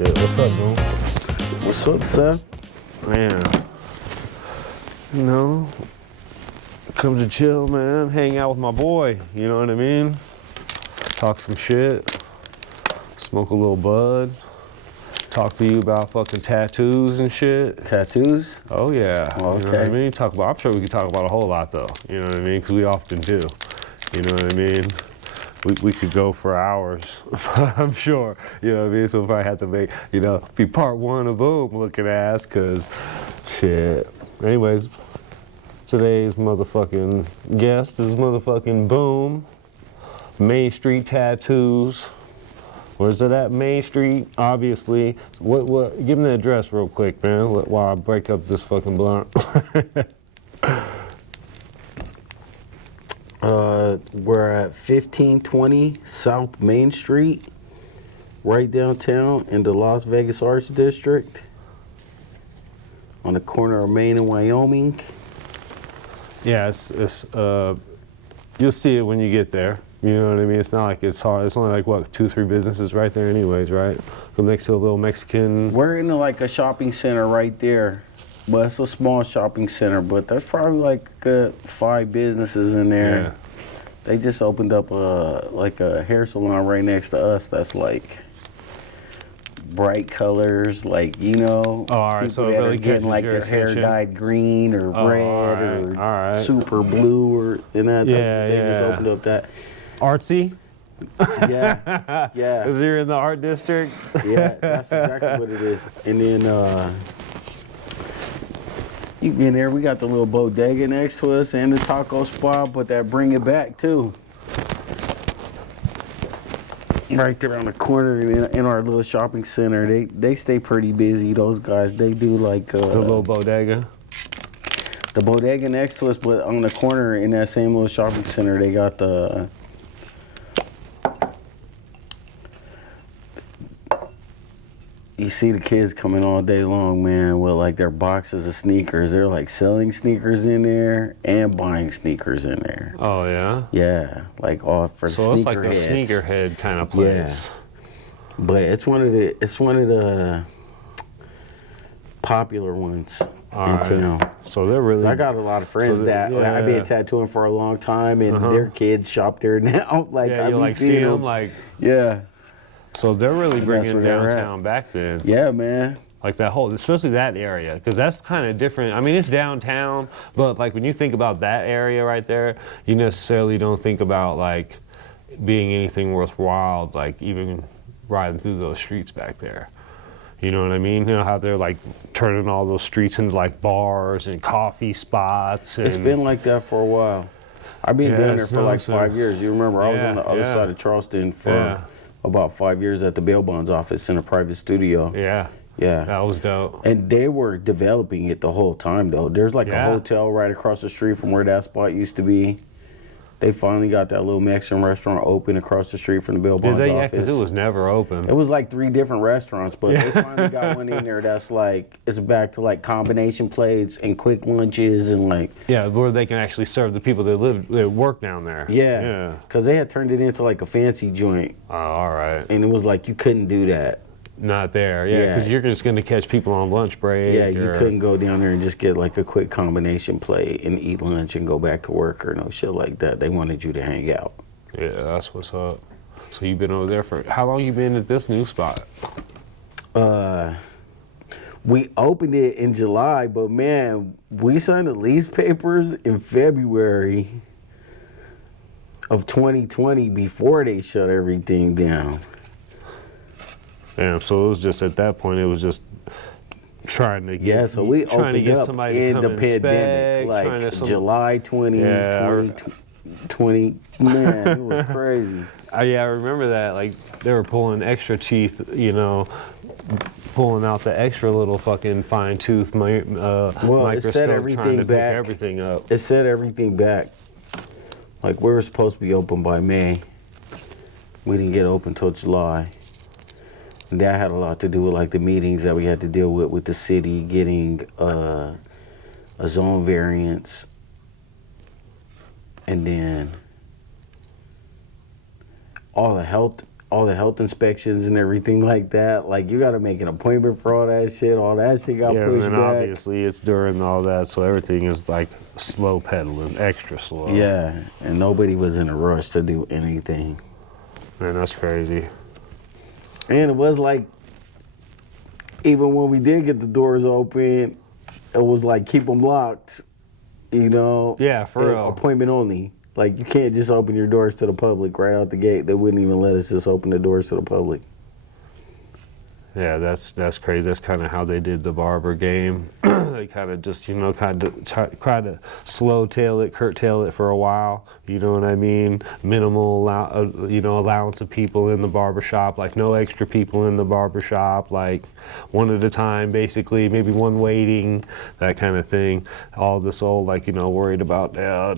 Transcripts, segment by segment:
Shit, what's up, bro? What's up, Seth? Man, you know, come to chill, man. Hang out with my boy, you know what I mean? Talk some shit, smoke a little bud, talk to you about fucking tattoos and shit. Tattoos? Oh yeah, Oh, you know what I okay. mean? I'm sure we could talk about a whole lot though, you know what I mean? Because we often do, you know what I mean? We could go for hours, I'm sure, you know what I mean? So if I had to make, you know, be part one of Boom looking ass, cause shit. Anyways, today's motherfucking guest is motherfucking Boom, Main Street Tattoos. Where's it at? Main Street, obviously. What, give me the address real quick, man, while I break up this fucking blunt. We're at 1520 South Main Street, right downtown in the Las Vegas Arts District, on the corner of Maine and Wyoming. Yeah, it's you'll see it when you get there. You know what I mean? It's not like it's hard. It's only like, what, 2-3 businesses right there anyways, right? Go next to a little Mexican. We're in like a shopping center right there. Well, it's a small shopping center, but there's probably like 5 businesses in there. Yeah. They just opened up a hair salon right next to us that's like bright colors, like, you know, Oh, all right. people So it that really are getting catches like your their hair attention? dyed green or Oh, red all right. super blue or and that. Yeah, they just yeah. opened up that. Artsy? Yeah, yeah, Is you're in the art district? yeah. That's exactly what it is. And then you get in there. We got the little bodega next to us and the taco spot, but that bring it back too. Right there on the corner in our little shopping center. They stay pretty busy, those guys. They do like The little bodega. the bodega next to us, but on the corner in that same little shopping center, they got the you see the kids coming all day long, man, with like their boxes of sneakers. They're like selling sneakers in there and buying sneakers in there. Oh, yeah? Yeah, like all for So it's like a sneakerheads. sneakerhead kind of place. Yeah. But it's one of the popular ones All in right. town. So they're really. So I got a lot of friends So that yeah. I've been tattooing for a long time, and their kids shop there now. Like yeah, I you be like seeing see them. them like. Yeah, So they're really bringing where they're at. downtown back then. yeah, man. Like that whole, especially that area, because that's kind of different. I mean, it's downtown, but like when you think about that area right there, you necessarily don't think about like being anything worthwhile, like even riding through those streets back there. You know what I mean? You know how they're like turning all those streets into like bars and coffee spots. And It's been like that for a while. I've been Yeah, down there it's for like so- 5 years. You remember I was Yeah, on the other yeah. side of Charleston for Yeah. about 5 years at the bail bonds office in a private studio. Yeah, Yeah. that was dope. And they were developing it the whole time, though. There's like Yeah. a hotel right across the street from where that spot used to be. They finally got that little Mexican restaurant open across the street from the bail Did bonds they? Yeah, office. because it was never open. It was like 3 different restaurants, but they finally got one in there that's like, it's back to like combination plates and quick lunches and like, Yeah, where they can actually serve the people that work down there. yeah. Yeah. Because they had turned it into like a fancy joint. Oh, all right. And it was like, you couldn't do that. Not there. Yeah, Yeah. because you're just going to catch people on lunch break. Yeah, you or- couldn't go down there and just get like a quick combination plate and eat lunch and go back to work or no shit like that. They wanted you to hang out. Yeah, that's what's up. So you've been over there for how long? You been at this new spot? We opened it in July, but man, we signed the lease papers in February of 2020 before they shut everything down. Damn. So it was just at that point. It was just trying to get. Yeah, so we trying to opened get up somebody to in come the inspect, pandemic, trying like to July 2020. Man, it was crazy. Yeah, I remember that. Like they were pulling extra teeth. You know. Pulling out the extra little fucking fine tooth microscope, it set trying everything to back. hook everything up. It set everything back. Like we were supposed to be open by May. We didn't get open till July. And that had a lot to do with like the meetings that we had to deal with the city, getting a zone variance, and then all the health all the health inspections and everything like that. Like, you got to make an appointment for all that shit. All that shit got Yeah, pushed and then back. obviously it's during all that, so everything is like slow pedaling, extra slow. Yeah, and nobody was in a rush to do anything. Man, that's crazy. And it was like, even when we did get the doors open, it was like, keep them locked, you know? Yeah, for and real. Appointment only. Like, you can't just open your doors to the public right out the gate. They wouldn't even let us just open the doors to the public. Yeah, that's crazy. That's kind of how they did the Barber game. They kind of just, kind of try to curtail it for a while. You know what I mean? Minimal, allowance of people in the barber shop. Like, no extra people in the barber shop. Like, one at a time, basically. Maybe one waiting, that kind of thing. All this old, worried about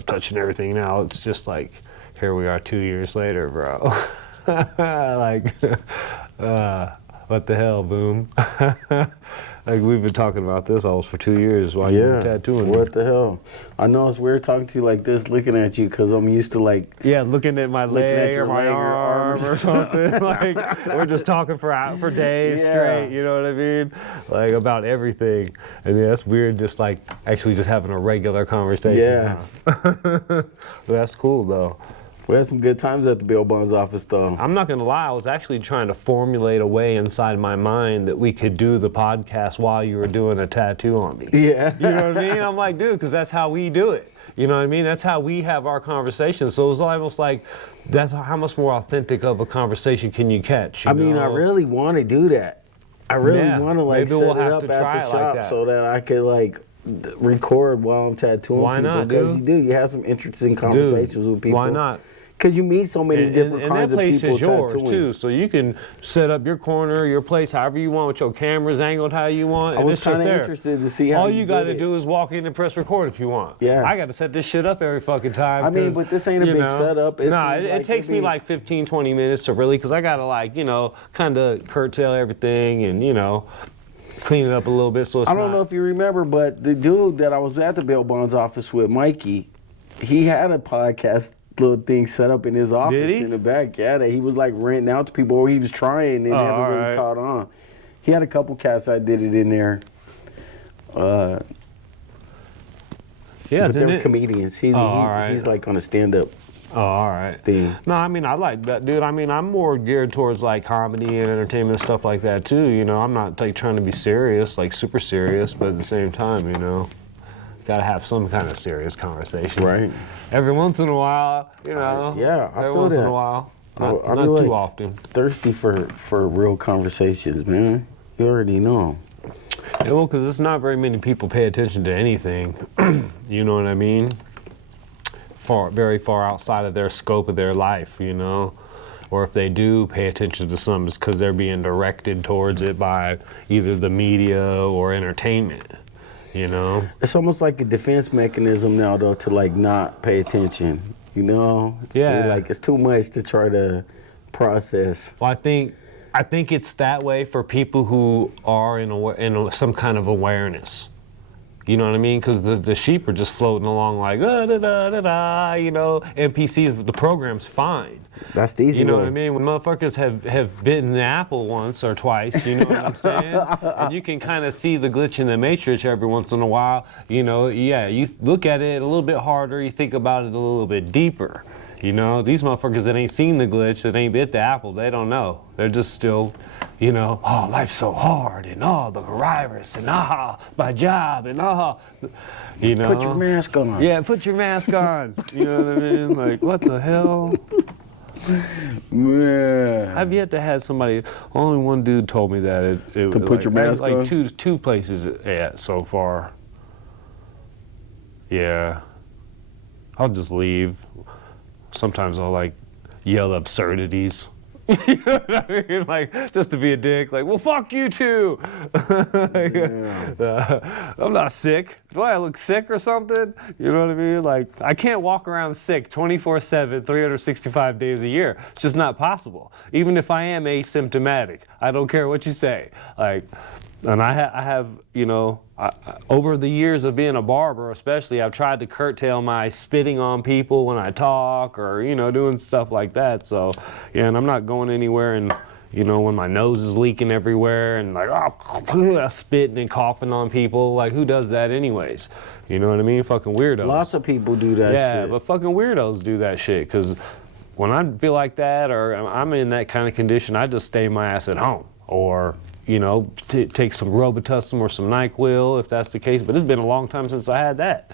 touching everything. Now it's just like, here we are 2 years later, bro. What the hell, Boom? Like, we've been talking about this almost for 2 years while you were tattooing. What the hell? I know it's weird talking to you like this, looking at you, because I'm used to looking at my leg or my arm or something. Like, we're just talking for days straight, you know what I mean? Like, about everything. And yeah, that's weird, just like actually just having a regular conversation. Yeah. Huh? That's cool though. We had some good times at the bail bonds office, though. I'm not gonna lie, I was actually trying to formulate a way inside my mind that we could do the podcast while you were doing a tattoo on me. Yeah. You know what I mean? I'm like, dude, because that's how we do it. You know what I mean? That's how we have our conversations. So it was almost like, that's how much more authentic of a conversation can you catch? I mean, I really want to do that. I really want to set we'll it up at the shop so that I could record while I'm tattooing Why people. not, Because dude? you have some interesting conversations with people. Why not? Because you meet so many different kinds of people. And that place is yours tattooing. too, so you can set up your corner, your place, however you want, with your cameras angled how you want, and I was it's just kind of there. interested to see how All you got to did it. do is walk in and press record if you want. Yeah. I got to set this shit up every fucking time. I mean, but this ain't a big setup. It takes me like 15, 20 minutes to really, because I got to kind of curtail everything and, clean it up a little bit so it's I don't know if you remember, but the dude that I was at the bail bonds office with, Mikey, he had a podcast little thing set up in his office in the back. Yeah, that he was renting out to people, or he was trying and never really caught on. He had a couple cats that did it in there. But they were comedians. He's like on a stand-up. Oh, all right. Thing. No, I mean, I like that, dude. I mean, I'm more geared towards comedy and entertainment and stuff like that too. I'm not trying to be serious, super serious, but at the same time, gotta have some kind of serious conversation. Right. Every once in a while, I every feel once that. in a while. I Not too often. Thirsty for real conversations, man. You already know. Yeah, well, because it's not very many people pay attention to anything. You know what I mean? Very far outside of their scope of their life, or if they do pay attention to something, it's because they're being directed towards it by either the media or entertainment, It's almost like a defense mechanism now, though, to not pay attention, Yeah. It's too much to try to process. Well, I think it's that way for people who are in some kind of awareness. You know what I mean? Because the sheep are just floating along NPCs, but the program's fine. That's the easy You know way. what I mean? When motherfuckers have bitten the apple once or twice, you know what I'm saying? And you can kind of see the glitch in the matrix every once in a while. You look at it a little bit harder, you think about it a little bit deeper. These motherfuckers that ain't seen the glitch, that ain't bit the apple, they don't know. They're just still, oh, life's so hard, and the virus, and my job, and Put your mask on. Yeah, put your mask on. You know what I mean? Like, what the hell? Man. I've yet to have somebody. Only one dude told me that it To put your mask on? Two places so far. Yeah. I'll just leave. Sometimes I'll yell absurdities. You know what I mean? Just to be a dick. Well, fuck you too. I'm not sick. do I look sick or something? You know what I mean? Like, I can't walk around sick 24/7, 365 days a year. It's just not possible. Even if I am asymptomatic, I don't care what you say. Like, and I have, you know, over the years of being a barber, especially, I've tried to curtail my spitting on people when I talk or, you know, doing stuff like that. So, yeah, and I'm not going anywhere and, you know, when my nose is leaking everywhere and like, oh, spitting and coughing on people. Like, who does that anyways? You know what I mean? Fucking weirdos. Lots of people do that shit. Yeah, but fucking weirdos do that shit. Because when I feel like that or I'm in that kind of condition, I just stay my ass at home. Or, you know, take some Robitussin or some NyQuil if that's the case. But it's been a long time since I had that.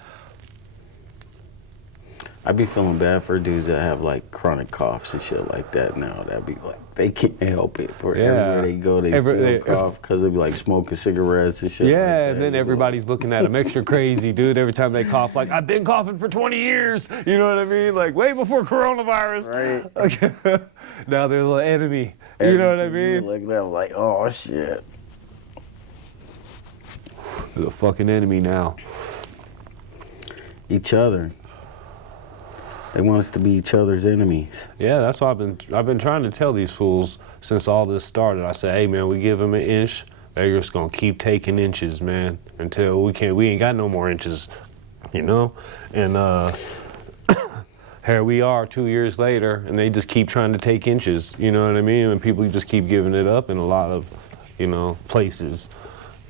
I be feeling bad for dudes that have like chronic coughs and shit like that now. That'd be like, they can't help it. Everywhere they go, they still cough because they be like smoking cigarettes and shit like that. And then everybody's looking at them extra crazy, dude. Every time they cough, like, I've been coughing for 20 years. You know what I mean? Like, way before coronavirus. Right. Now they're the enemy. You know what I mean? Like that, like, oh shit. They're the fucking enemy now. Each other. They want us to be each other's enemies. Yeah, that's what I've been trying to tell these fools since all this started. I said, hey man, we give them an inch, they're just gonna keep taking inches, man, until we ain't got no more inches, you know? And here we are 2 years later, and they just keep trying to take inches, you know what I mean? And people just keep giving it up in a lot of, you know, places,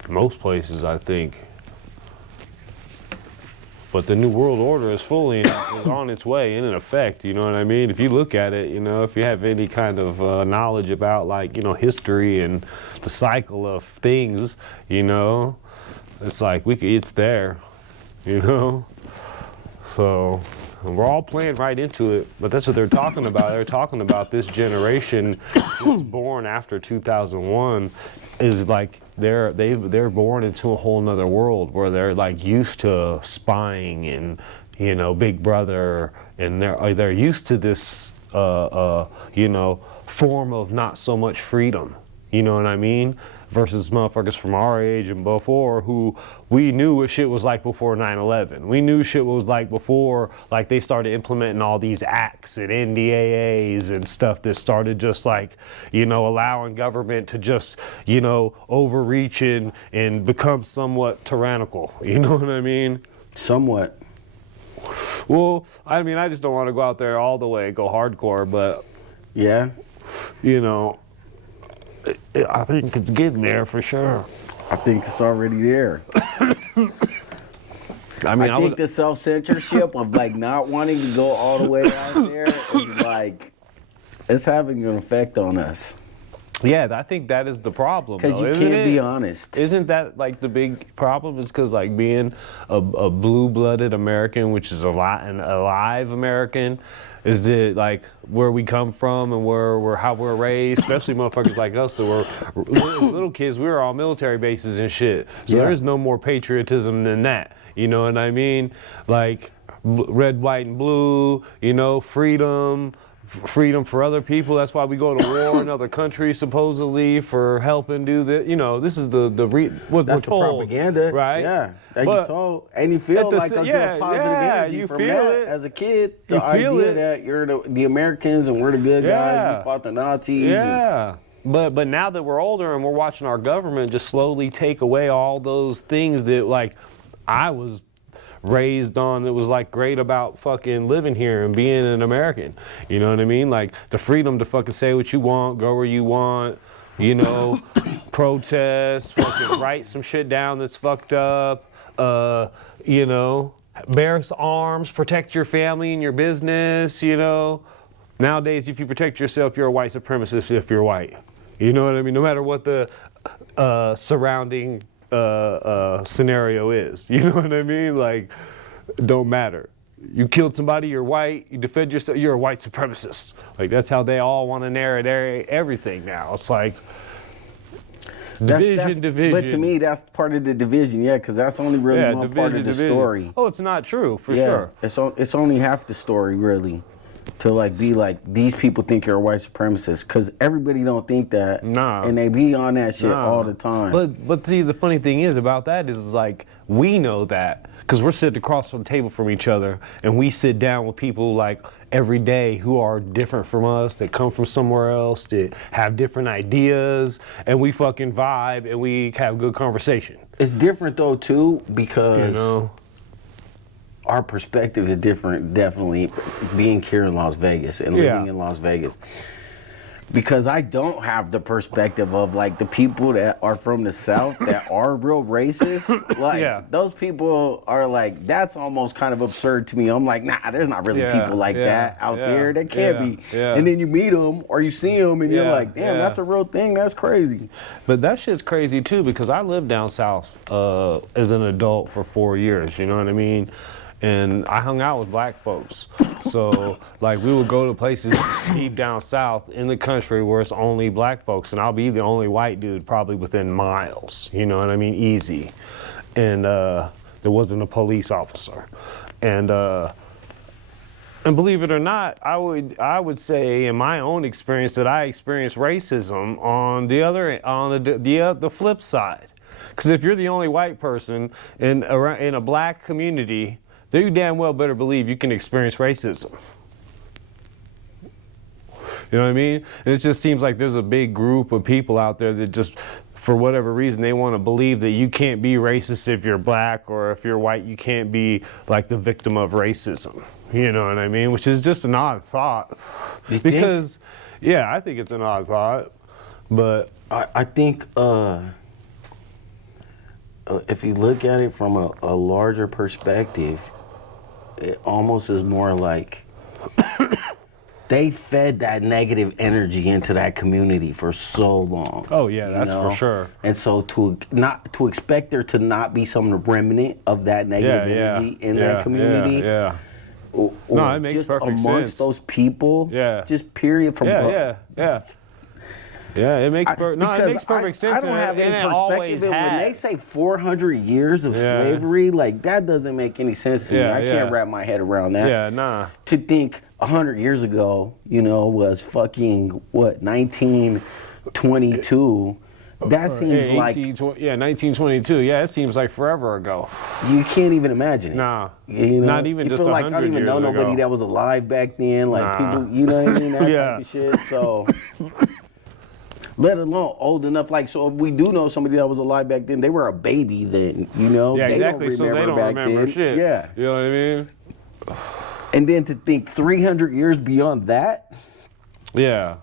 most places, I think. But the New World Order is fully is on its way, in effect, you know what I mean? If you look at it, you know, if you have any kind of knowledge about, like, you know, history and the cycle of things, you know, it's like, it's there, you know? So, we're all playing right into it, but that's what they're talking about. They're talking about this generation that's born after 2001 is like they're born into a whole nother world where they're like used to spying and, you know, Big Brother, and they're used to this you know, form of not so much freedom. You know what I mean? Versus motherfuckers from our age and before who we knew what shit was like before 9/11. We knew shit was like before, like they started implementing all these acts and NDAAs and stuff that started just like, you know, allowing government to just, you know, overreach and become somewhat tyrannical. You know what I mean? Somewhat. Well, I mean, I just don't want to go out there all the way, go hardcore, but yeah, you know, I think it's getting there for sure. I think it's already there. I mean, I think the self-censorship of like not wanting to go all the way out there is like, it's having an effect on us. Yeah, I think that is the problem. Because you can't be honest. Isn't that like the big problem? It's because like being a blue-blooded American, which is an alive American, is it like where we come from and how we're raised, especially motherfuckers like us. So we're little kids. We were all military bases and shit. So there's no more patriotism than that. You know what I mean? Like red, white, and blue. You know, freedom for other people. That's why we go to war in other countries, supposedly, for helping do the, you know, this is what that's we're the told, propaganda, right? Yeah, that you told, and you feel like a good positive energy you from feel that it. As a kid. The You feel idea it. that you're the Americans and we're the good guys. We fought the Nazis. Yeah. But now that we're older and we're watching our government just slowly take away all those things that like I was raised on, that was like great about fucking living here and being an American. You know what I mean? Like the freedom to fucking say what you want, go where you want, you know, protest, fucking write some shit down that's fucked up, you know, bear arms, protect your family and your business, you know. Nowadays, if you protect yourself, you're a white supremacist if you're white. You know what I mean? No matter what the surrounding scenario is. You know what I mean? Like, it don't matter. You killed somebody, you're white, you defend yourself, you're a white supremacist. Like, that's how they all want to narrate everything now. It's like, division. But to me, that's part of the division, because that's only really one part of the story. Oh, it's not true, for sure. It's only half the story, really. to like be like, these people think you're a white supremacist, because everybody don't think that. Nah. And they be on that shit all the time. But see, the funny thing is about that is like, we know that because we're sitting across the table from each other, and we sit down with people like every day who are different from us, that come from somewhere else, that have different ideas, and we fucking vibe and we have good conversation. It's different though too, because You know? our perspective is different, definitely, being here in Las Vegas and living in Las Vegas. Because I don't have the perspective of like the people that are from the South that are real racist. Like those people are like, that's almost kind of absurd to me. I'm like, nah, there's not really people like that out there. They can't be. And then you meet them or you see them and you're like, damn, that's a real thing. That's crazy. But that shit's crazy too, because I lived down south as an adult for 4 years, you know what I mean? And I hung out with black folks. So like we would go to places deep down south in the country where it's only black folks, and I'll be the only white dude probably within miles, you know what I mean? Easy. And there wasn't a police officer. And believe it or not, I would say in my own experience that I experienced racism on the flip side. Because if you're the only white person in a black community, then you damn well better believe you can experience racism. You know what I mean? And it just seems like there's a big group of people out there that just, for whatever reason, they want to believe that you can't be racist if you're black, or if you're white, you can't be like the victim of racism. You know what I mean? Which is just an odd thought. Because, yeah, I think it's an odd thought. But I think if you look at it from a larger perspective, it almost is more like they fed that negative energy into that community for so long. Oh yeah, that's for sure. And so to expect there to not be some remnant of that negative energy in that community. Or no, it makes just perfect amongst sense. Those people. Just period from Yeah, it makes perfect sense. I don't have any perspective. When they say 400 years of Yeah. slavery, like that doesn't make any sense to me. I Yeah. can't wrap my head around that. Yeah, nah. To think 100 years ago, you know, was fucking what, 1922. That seems like 1922. Yeah, it seems like forever ago. You can't even imagine it. Nah, you know? not even you just feel like I don't even know nobody that was alive back then. Like people, you know what I mean? That type of shit. So. Let alone old enough, like, so if we do know somebody that was alive back then, they were a baby then, you know? Yeah, exactly, so they don't back remember then. shit. Yeah. You know what I mean? And then to think 300 years beyond that? Yeah.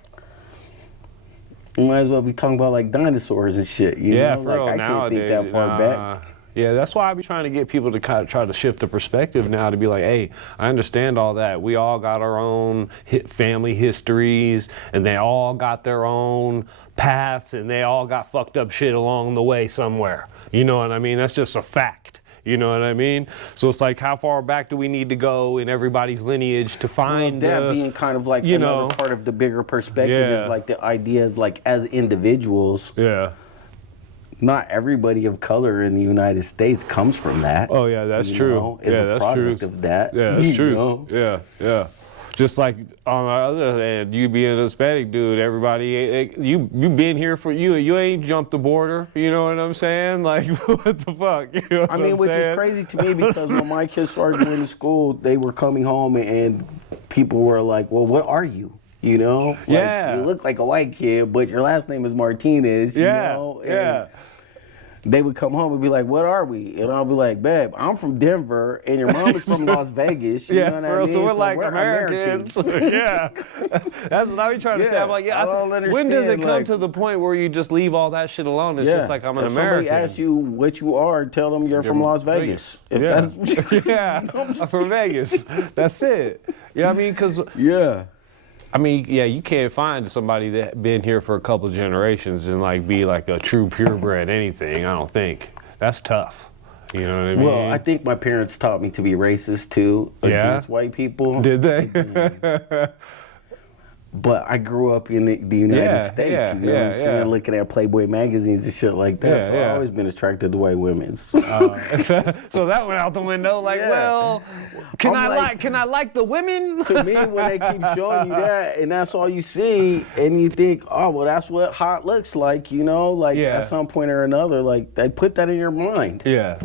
You might as well be talking about, like, dinosaurs and shit, you know? For real, like, I can't think that far back. Yeah, that's why I be trying to get people to kind of try to shift the perspective now, to be like, hey, I understand all that. We all got our own family histories, and they all got their own paths, and they all got fucked up shit along the way somewhere. You know what I mean? That's just a fact. You know what I mean? So it's like, how far back do we need to go in everybody's lineage to find that being kind of like another part of the bigger perspective is like the idea of like as individuals. Yeah. Not everybody of color in the United States comes from that. Oh yeah, that's true. Is a product of that. Yeah, that's true. Know? Yeah. Just like on the other hand, you being a Hispanic dude, everybody, you been here for you ain't jumped the border. You know what I'm saying? Like, what the fuck? You know what I mean, which is crazy to me because when my kids started going to school, they were coming home and people were like, "Well, what are you?" You know? Like, you look like a white kid, but your last name is Martinez. You know? And they would come home and be like, "What are we?" And I'll be like, "Babe, I'm from Denver, and your mom is from Las Vegas." You know what I mean? So we're like Americans. Yeah, that's what I be trying to say. I'm like, when does it come to the point where you just leave all that shit alone? It's just like, I'm an American. If somebody asks you what you are, tell them you're from Las Vegas. If that's I'm from Vegas. That's it. Yeah, I mean, because you can't find somebody that been here for a couple of generations and like be like a true purebred anything. I don't think that's tough. You know what I mean? Well, I think my parents taught me to be racist too against white people. Did they? But I grew up in the United States, you know what I'm saying? Looking at Playboy magazines and shit like that. So I've always been attracted to white women. So that went out the window. Like, well, can I like the women? To me, when they keep showing you that, and that's all you see, and you think, oh, well, that's what hot looks like, you know? Like, at some point or another, like, they put that in your mind. Yeah.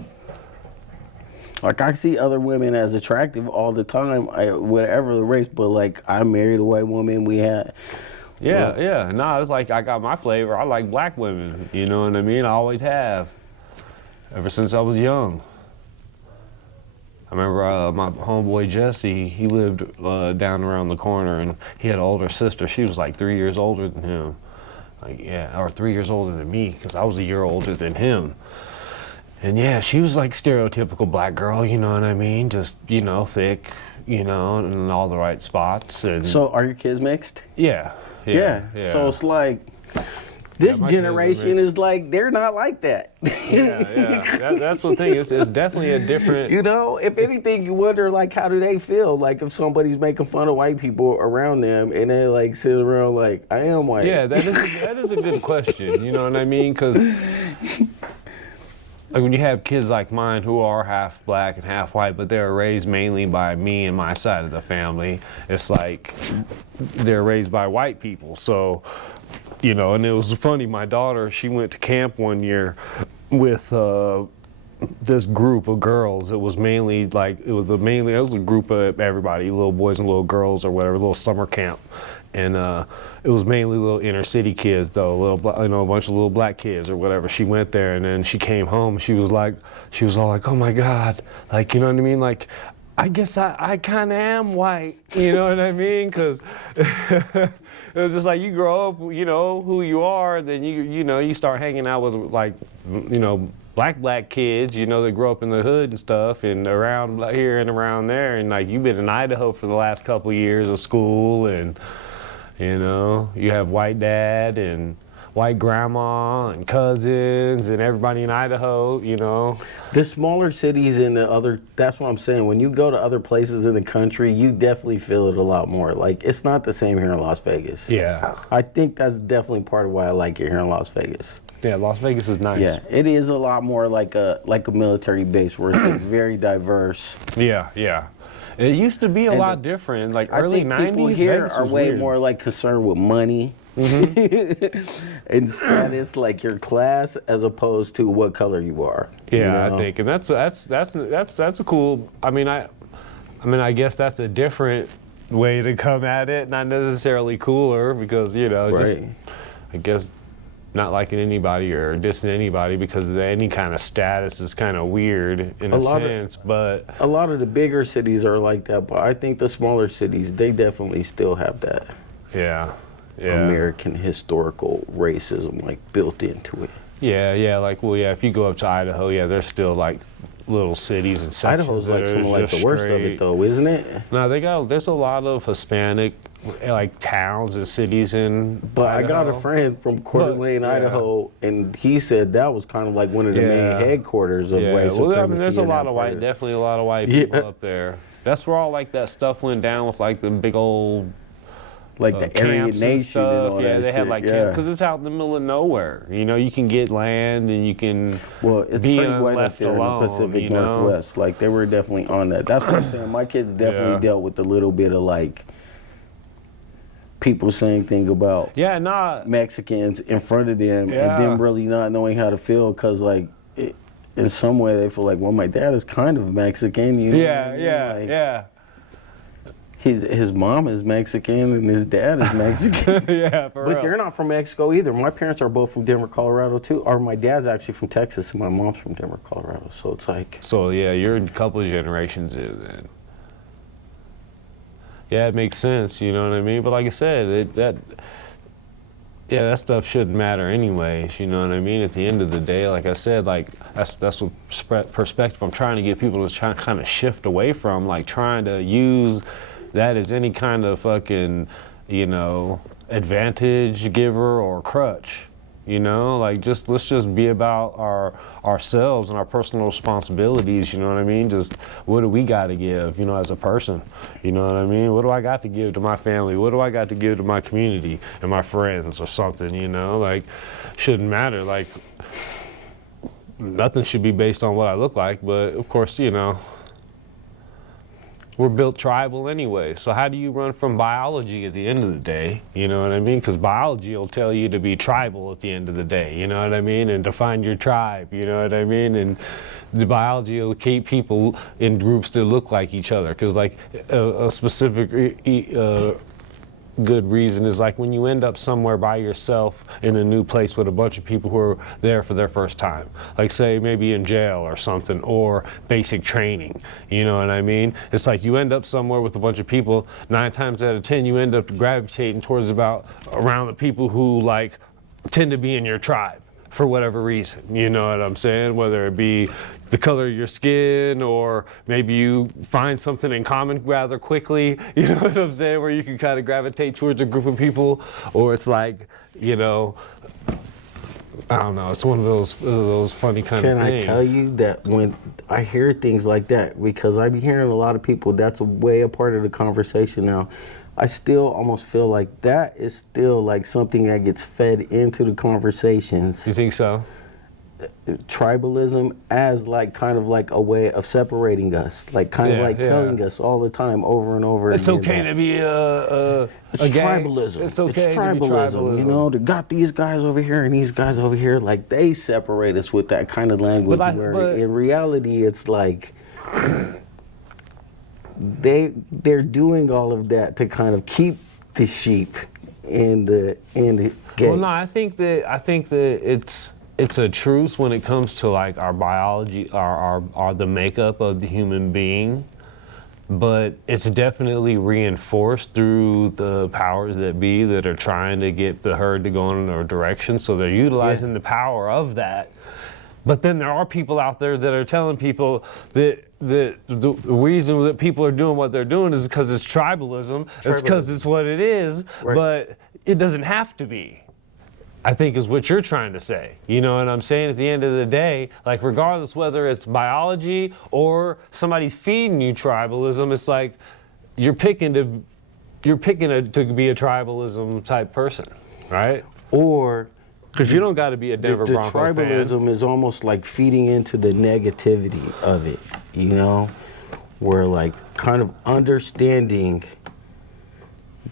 Like, I see other women as attractive all the time, whatever the race, but, like, I married a white woman, we had... Yeah. No, it's like, I got my flavor. I like black women, you know what I mean? I always have, ever since I was young. I remember my homeboy Jesse, he lived down around the corner, and he had an older sister. She was like 3 years older than him. Like, or 3 years older than me, because I was a year older than him. And yeah, she was like stereotypical black girl, you know what I mean? Just, you know, thick, you know, in all the right spots. And so are your kids mixed? Yeah. So it's like, this generation is like, they're not like that. That's the thing. It's definitely a different... You know, if anything, you wonder, like, how do they feel? Like, if somebody's making fun of white people around them, and they, like, sit around like, I am white. Yeah, that is a good question, you know what I mean? Because... like when you have kids like mine who are half black and half white, but they're raised mainly by me and my side of the family, it's like they're raised by white people. So, you know, and it was funny, my daughter, she went to camp one year with this group of girls. It was mainly like, it was a group of everybody, little boys and little girls or whatever, little summer camp. And it was mainly little inner city kids though, a bunch of little black kids or whatever. She went there and then she came home. She was all like, oh my God, like, you know what I mean? Like, I guess I kind of am white, you know what I mean? Because it was just like you grow up, you know who you are, then you start hanging out with like, you know, black kids, you know, that grow up in the hood and stuff, and around here and around there, and like you've been in Idaho for the last couple of years of school, and you know, you have white dad and white grandma and cousins and everybody in Idaho, you know. The smaller cities in the other, that's what I'm saying. When you go to other places in the country, you definitely feel it a lot more. Like, it's not the same here in Las Vegas. Yeah. I think that's definitely part of why I like it here in Las Vegas. Yeah, Las Vegas is nice. Yeah, it is a lot more like a military base where it's like very diverse. Yeah. It used to be a lot different, like early 90s. People here Vegas are was way weird. more like concerned with money and status, like your class, as opposed to what color you are. Yeah, you know? I think, and that's a cool. I mean, I guess that's a different way to come at it, not necessarily cooler, because you know, just I guess not liking anybody or dissing anybody because of any kind of status is kind of weird in a sense, but a lot of the bigger cities are like that, but I think the smaller cities, they definitely still have that American historical racism like built into it. Yeah, like, well, yeah, if you go up to Idaho, yeah, there's still like little cities and sections. Idaho's like some of like the worst of it though, isn't it? No, there's a lot of Hispanic like towns and cities in But Idaho. I got a friend from Coeur d'Alene, Idaho, and he said that was kind of like one of the main headquarters of white supremacy. Well, I mean, there's definitely a lot of white people up there. That's where all like that stuff went down with like the big old like the Aryan Nation and stuff. all Yeah, that they had like camp because it's out in the middle of nowhere. You know, you can get land and you can it's be pretty white up left there alone, in the Pacific you know? Northwest. Like they were definitely on that. That's what I'm saying. My kids definitely dealt with a little bit of like people saying things about Mexicans in front of them and them really not knowing how to feel because like in some way they feel like, well, my dad is kind of Mexican. You know Yeah. His mom is Mexican and his dad is Mexican. For real. But they're not from Mexico either. My parents are both from Denver, Colorado too. Or my dad's actually from Texas and my mom's from Denver, Colorado. So it's like... So yeah, you're a couple of generations in then. Yeah, it makes sense, you know what I mean? But like I said, that stuff shouldn't matter anyways, you know what I mean? At the end of the day, like I said, like that's what perspective I'm trying to get people to kind of shift away from, like trying to use that as any kind of fucking, you know, advantage giver or crutch. You know, like let's just be about ourselves and our personal responsibilities. You know what I mean? Just what do we got to give? You know, as a person. You know what I mean? What do I got to give to my family? What do I got to give to my community and my friends or something? You know, like shouldn't matter. Like nothing should be based on what I look like. But of course, you know, we're built tribal anyway, so how do you run from biology at the end of the day? You know what I mean? Because biology will tell you to be tribal at the end of the day, you know what I mean? And to find your tribe, you know what I mean? And the biology will keep people in groups that look like each other, because like a specific good reason is like when you end up somewhere by yourself in a new place with a bunch of people who are there for their first time, like say maybe in jail or something, or basic training, you know what I mean? It's like you end up somewhere with a bunch of people, 9 times out of 10 you end up gravitating towards around the people who like tend to be in your tribe for whatever reason, you know what I'm saying? Whether it be the color of your skin, or maybe you find something in common rather quickly, you know what I'm saying, where you can kind of gravitate towards a group of people, or it's like, you know, I don't know, it's one of those funny kind of things. Can I tell you that when I hear things like that, because I be hearing a lot of people, that's a part of the conversation now, I still almost feel like that is still like something that gets fed into the conversations. You think so? Tribalism as like kind of like a way of separating us, like kind of like telling us all the time over and over it's again. Okay to be it's tribalism. It's okay it's to be tribalism. You know, they got these guys over here and these guys over here, like they separate us with that kind of language, where in reality it's like they're doing all of that to kind of keep the sheep in the gates. Well, no, I think that it's a truth when it comes to like our biology, our the makeup of the human being, but it's definitely reinforced through the powers that be that are trying to get the herd to go in a direction. So they're utilizing the power of that. But then there are people out there that are telling people that the reason that people are doing what they're doing is because it's tribalism. It's because it's what it is, but it doesn't have to be, I think, is what you're trying to say. You know what I'm saying? At the end of the day, like regardless whether it's biology or somebody's feeding you tribalism, it's like you're picking to be a tribalism type person, right? Or because you don't got to be a Denver Bronco fan. The tribalism is almost like feeding into the negativity of it, you know? Where like kind of understanding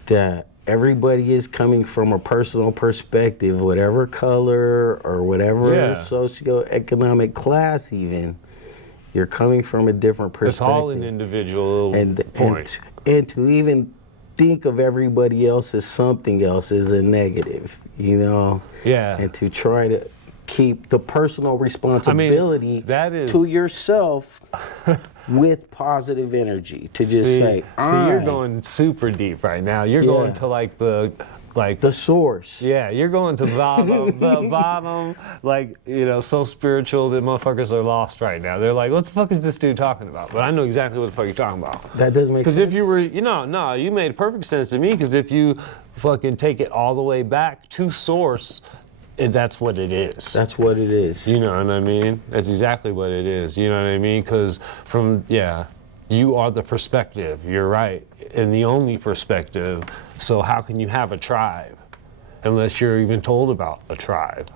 that everybody is coming from a personal perspective, whatever color or whatever socioeconomic class even, you're coming from a different perspective. It's all an individual point. And to even think of everybody else as something else is a negative, you know? Yeah. And to try to keep the personal responsibility that to yourself with positive energy, to just say, you're going super deep right now. You're going to like the source. Yeah, you're going to the bottom, like, you know, so spiritual that motherfuckers are lost right now. They're like, what the fuck is this dude talking about? But I know exactly what the fuck you're talking about. That doesn't make sense. Because if you were, you made perfect sense to me, because if you fucking take it all the way back to source, that's what it is. That's what it is. You know what I mean? That's exactly what it is. You know what I mean? Because you are the perspective. You're right. And the only perspective. So how can you have a tribe unless you're even told about a tribe?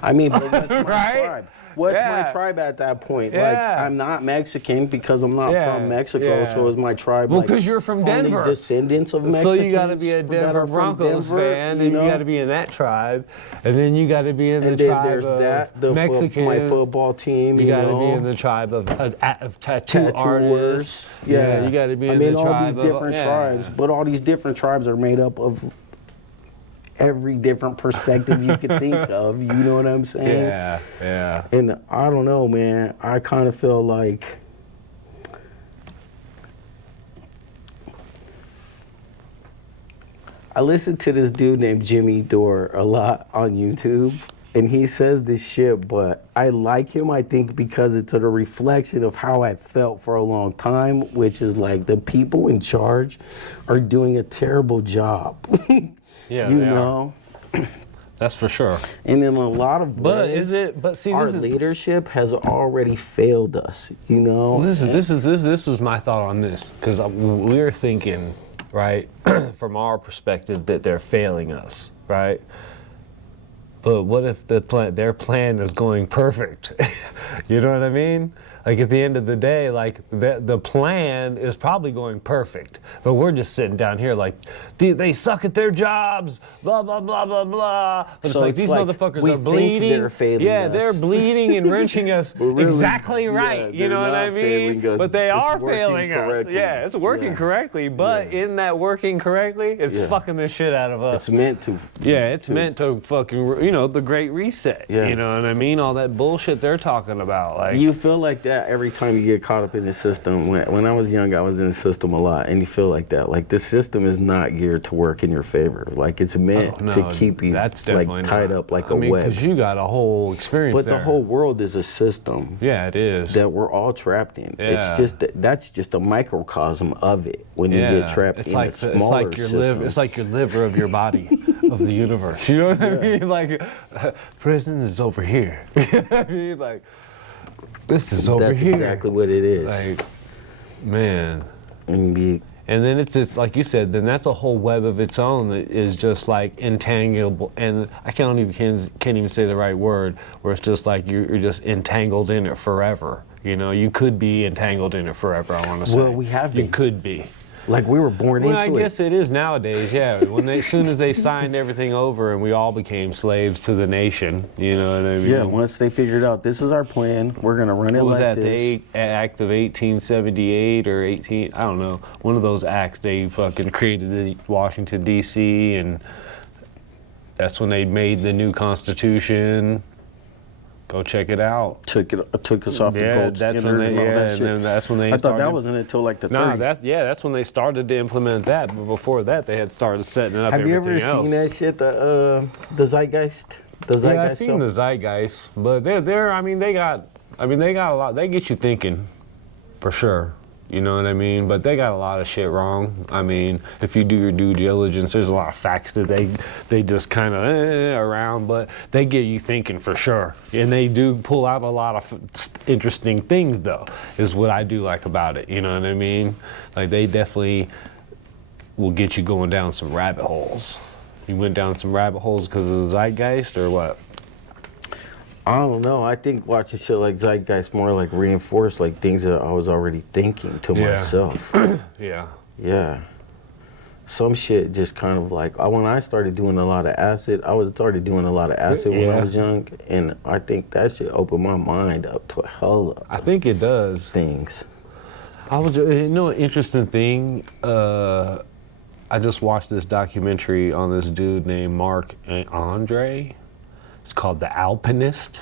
I mean, but what's my tribe? What's my tribe at that point? Like, I'm not Mexican because I'm not from Mexico, so is my tribe well, because you're from Denver. Only descendants of Mexicans. So you got to be a Denver Broncos fan, and you got to be in that tribe, and then you got to be in the tribe of Mexicans. My football team, you got to be in the tribe of tattoo artists. Yeah, you got to be in the tribe of... all these different tribes, but all these different tribes are made up of every different perspective you could think of, you know what I'm saying? Yeah. And I don't know, man, I kind of feel like I listen to this dude named Jimmy Dore a lot on YouTube, and he says this shit, but I like him, I think, because it's a reflection of how I felt for a long time, which is like the people in charge are doing a terrible job. Yeah, you know? That's for sure. And in a lot of ways, But see, our this is leadership has already failed us. You know. this is my thought on this, because we're thinking, right, from our perspective, that they're failing us, right? But what if their plan is going perfect? You know what I mean? Like at the end of the day, like the plan is probably going perfect, but we're just sitting down here like they suck at their jobs, blah blah blah blah blah. But it's So like it's these like motherfuckers we are think bleeding. they're failing yeah, us. they're bleeding and wrenching us Really, exactly right. You know what I mean? failing us. But they It's are working failing us. correctly. Yeah, it's working Yeah. correctly. But Yeah. in that working correctly, it's Yeah. fucking the shit out of us. It's meant to. Yeah, it's meant to fucking, the Great Reset. Yeah. You know what I mean? All that bullshit they're talking about. Like, You feel like that every time you get caught up in the system. When I was young, I was in the system a lot, and you feel like that. Like the system is not geared to work in your favor. Like it's meant to keep you like tied up like a web. Because you got a whole experience But there. the whole world is a system Yeah, it is. that we're all trapped in. Yeah. It's just that's just a microcosm of it. When you get trapped it's in like a smaller system. It's like your liver of your body, of the universe. You know what I mean? Like, prison is over here. You know what I mean? Like, this is over That's here. exactly what it is. Like, man. And And then it's like you said, then that's a whole web of its own that is just like entanglable. And I can't even say the right word, where it's just like you're just entangled in it forever. You know, you could be entangled in it forever, I want to say. Well, we have You been. could be. like we were born Well, into I it. guess it is nowadays, yeah. As soon as they signed everything over and we all became slaves to the nation, you know what I mean? Yeah, once they figured out this is our plan, we're gonna run it What was like that, this. the Act of 1878 or I don't know, one of those acts they fucking created in Washington, D.C., and that's when they made the new Constitution. Go check it out. Took us off the gold that's standard when and all that and shit. then that's when they I thought started. that wasn't until like the No, 30s. that's when they started to implement that. But before that, they had started setting up Have you everything ever else. seen that shit? The Zeitgeist. The Yeah, Zeitgeist I've seen film? the Zeitgeist, but they got a lot. They get you thinking, for sure. You know what I mean? But they got a lot of shit wrong. I mean, if you do your due diligence, there's a lot of facts that they just kind of around, but they get you thinking for sure. And they do pull out a lot of interesting things, though, is what I do like about it. You know what I mean? Like, they definitely will get you going down some rabbit holes. You went down some rabbit holes because of the Zeitgeist, or what? I don't know. I think watching shit like Zeitgeist more like reinforced like things that I was already thinking to myself. Yeah. Yeah. Some shit just kind of like when I started doing a lot of acid, started doing a lot of acid when I was young, and I think that shit opened my mind up to a hell of I think it does. things. An interesting thing. I just watched this documentary on this dude named Mark Andre. It's called The Alpinist.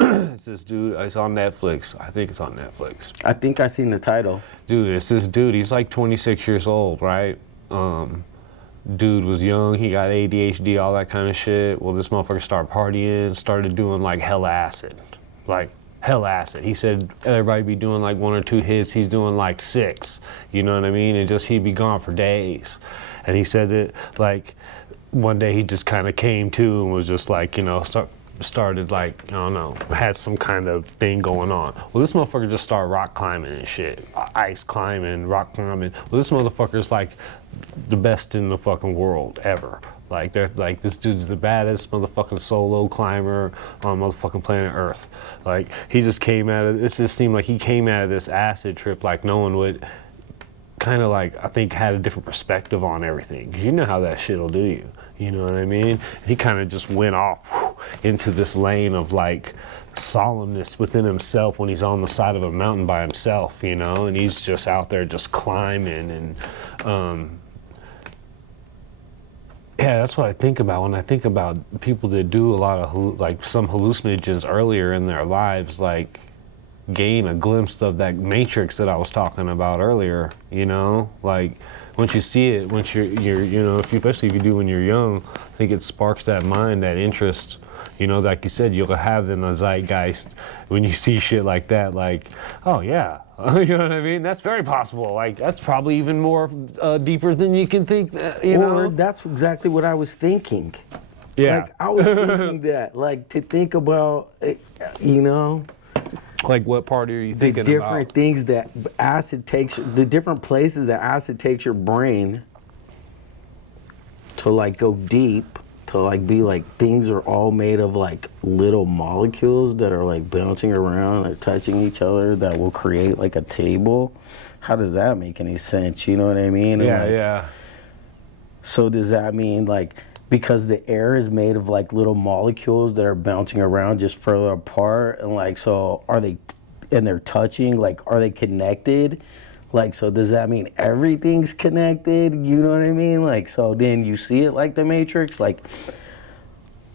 It's this dude. It's on Netflix. I think it's on Netflix. I think I seen the title. Dude, it's this dude. He's like 26 years old, right? Dude was young. He got ADHD, all that kind of shit. Well, this motherfucker started partying, started doing like hella acid. Like hella acid. He said everybody be doing like 1 or 2 hits. He's doing like 6. You know what I mean? And just he'd be gone for days. And he said that like one day he just kind of came to and was just like, started like, I don't know, had some kind of thing going on. Well, this motherfucker just started rock climbing and shit. Ice climbing, rock climbing. Well, this motherfucker's like the best in the fucking world ever. Like, they're like, this dude's the baddest motherfucking solo climber on motherfucking planet Earth. Like, he just came out of, it just seemed like he came out of this acid trip like no one would, kind of like, I think, had a different perspective on everything. Because you know how that shit'll do you. You know what I mean? He kind of just went off into this lane of like solemnness within himself when he's on the side of a mountain by himself, and he's just out there just climbing. And yeah, that's what I think about when I think about people that do a lot of like some hallucinogens earlier in their lives, like gain a glimpse of that matrix that I was talking about earlier, like once you see it, once you're especially if you do when you're young, I think it sparks that mind, that interest, like you said, you'll have in the zeitgeist when you see shit like that, like, oh yeah, you know what I mean? That's very possible. Like, that's probably even more deeper than you can think, Or that's exactly what I was thinking. Yeah. Like, I was thinking that, like, to think about, you know, Like, what part are you the thinking different about? things that acid takes, the different places that acid takes your brain to, like, go deep, to, like, be like, things are all made of, like, little molecules that are, like, bouncing around or touching each other that will create, like, a table. How does that make any sense? You know what I mean? And, Yeah, like, yeah. so does that mean, like, because the air is made of, like, little molecules that are bouncing around just further apart, and, like, so are they, and they're touching, like, are they connected? Like, so does that mean everything's connected? You know what I mean? Like, so then you see it like the Matrix, like,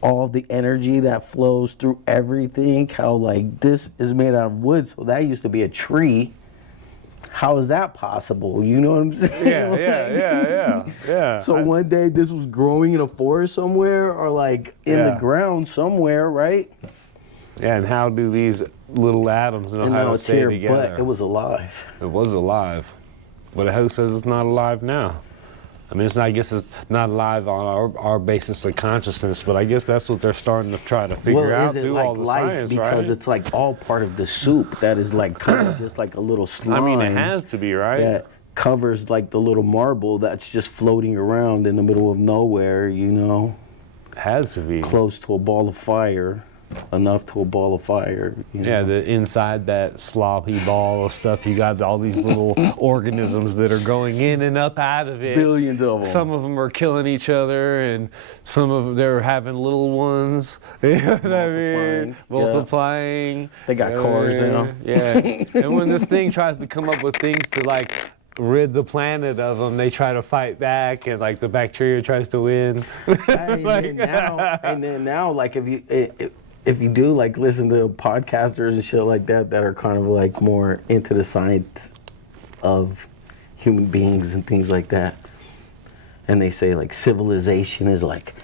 all the energy that flows through everything, how, like, this is made out of wood, so that used to be a tree. How is that possible? You know what I'm saying? Yeah. So one day this was growing in a forest somewhere, or like in the Yeah. ground somewhere, right? Yeah, and how do these little atoms know And how now to it's stay here, together? but it was alive. It was alive. But who says it's not alive now? I mean, I guess it's not alive on our basis of consciousness, but I guess that's what they're starting to try to figure out Is it through like all the life science, because right? it's like all part of the soup that is like kind of just like a little slime? I mean, it has to be, right? That covers like the little marble that's just floating around in the middle of nowhere, you know, It has to be. close to a ball of fire, enough to a ball of fire. You Yeah, know? the inside that sloppy ball of stuff, you got all these little organisms that are going in and up out of it. Billions of them. Some of them are killing each other, and some of them they're having little ones. You know what I mean? Yeah. Multiplying. They got You know what cars I mean? now. Yeah. And when this thing tries to come up with things to like rid the planet of them, they try to fight back, and like the bacteria tries to win. And then now, like if you do like listen to podcasters and shit like that are kind of like more into the science of human beings and things like that, and they say like civilization is like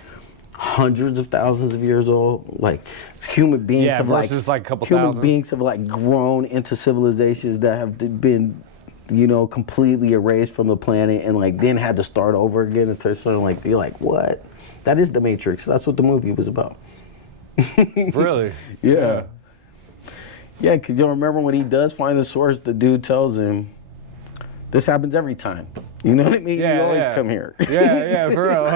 hundreds of thousands of years old, like human beings Yeah, have versus like a couple human thousand. beings have like grown into civilizations that have been, you know, completely erased from the planet, and like then had to start over again and something like, you're like, what? That is the Matrix. That's what the movie was about. Really? Yeah, because you remember when he does find the source, the dude tells him, this happens every time. You know what I mean? Yeah, you always yeah. come here. Yeah, for real.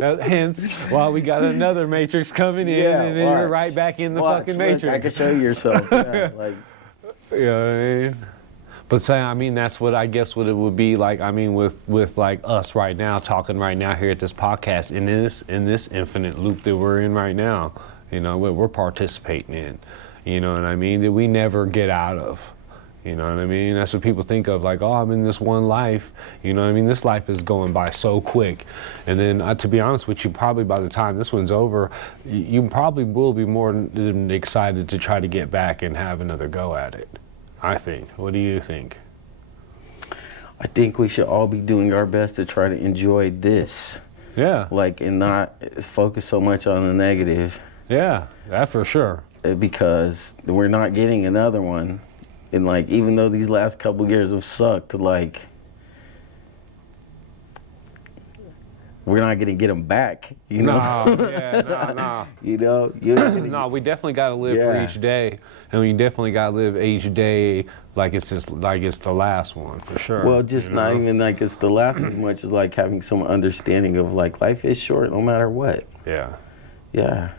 Huh? Hence why we got another Matrix coming in, Yeah, and then you're watch. right back in the Watch, fucking look, Matrix. I can show you yourself. Yeah, like, You know what I mean? But say, I mean, that's what I guess what it would be like. I mean, with like us right now, talking right now here at this podcast, in this infinite loop that we're in right now, you know, we're participating in. You know what I mean? That we never get out of. You know what I mean? That's what people think of, like, oh, I'm in this one life. You know what I mean? This life is going by so quick. And then, to be honest with you, probably by the time this one's over, you probably will be more than excited to try to get back and have another go at it. I think. What do you think? I think we should all be doing our best to try to enjoy this. Yeah. Like, and not focus so much on the negative. Yeah, that for sure. Because we're not getting another one. And like, even though these last couple years have sucked, like, we're not gonna get them back. You know? Nah. You know? No, we definitely got to live for each day, and we definitely got to live each day like it's the last one for sure. Well, just not even like it's the last as much as like having some understanding of like life is short no matter what. Yeah. Yeah.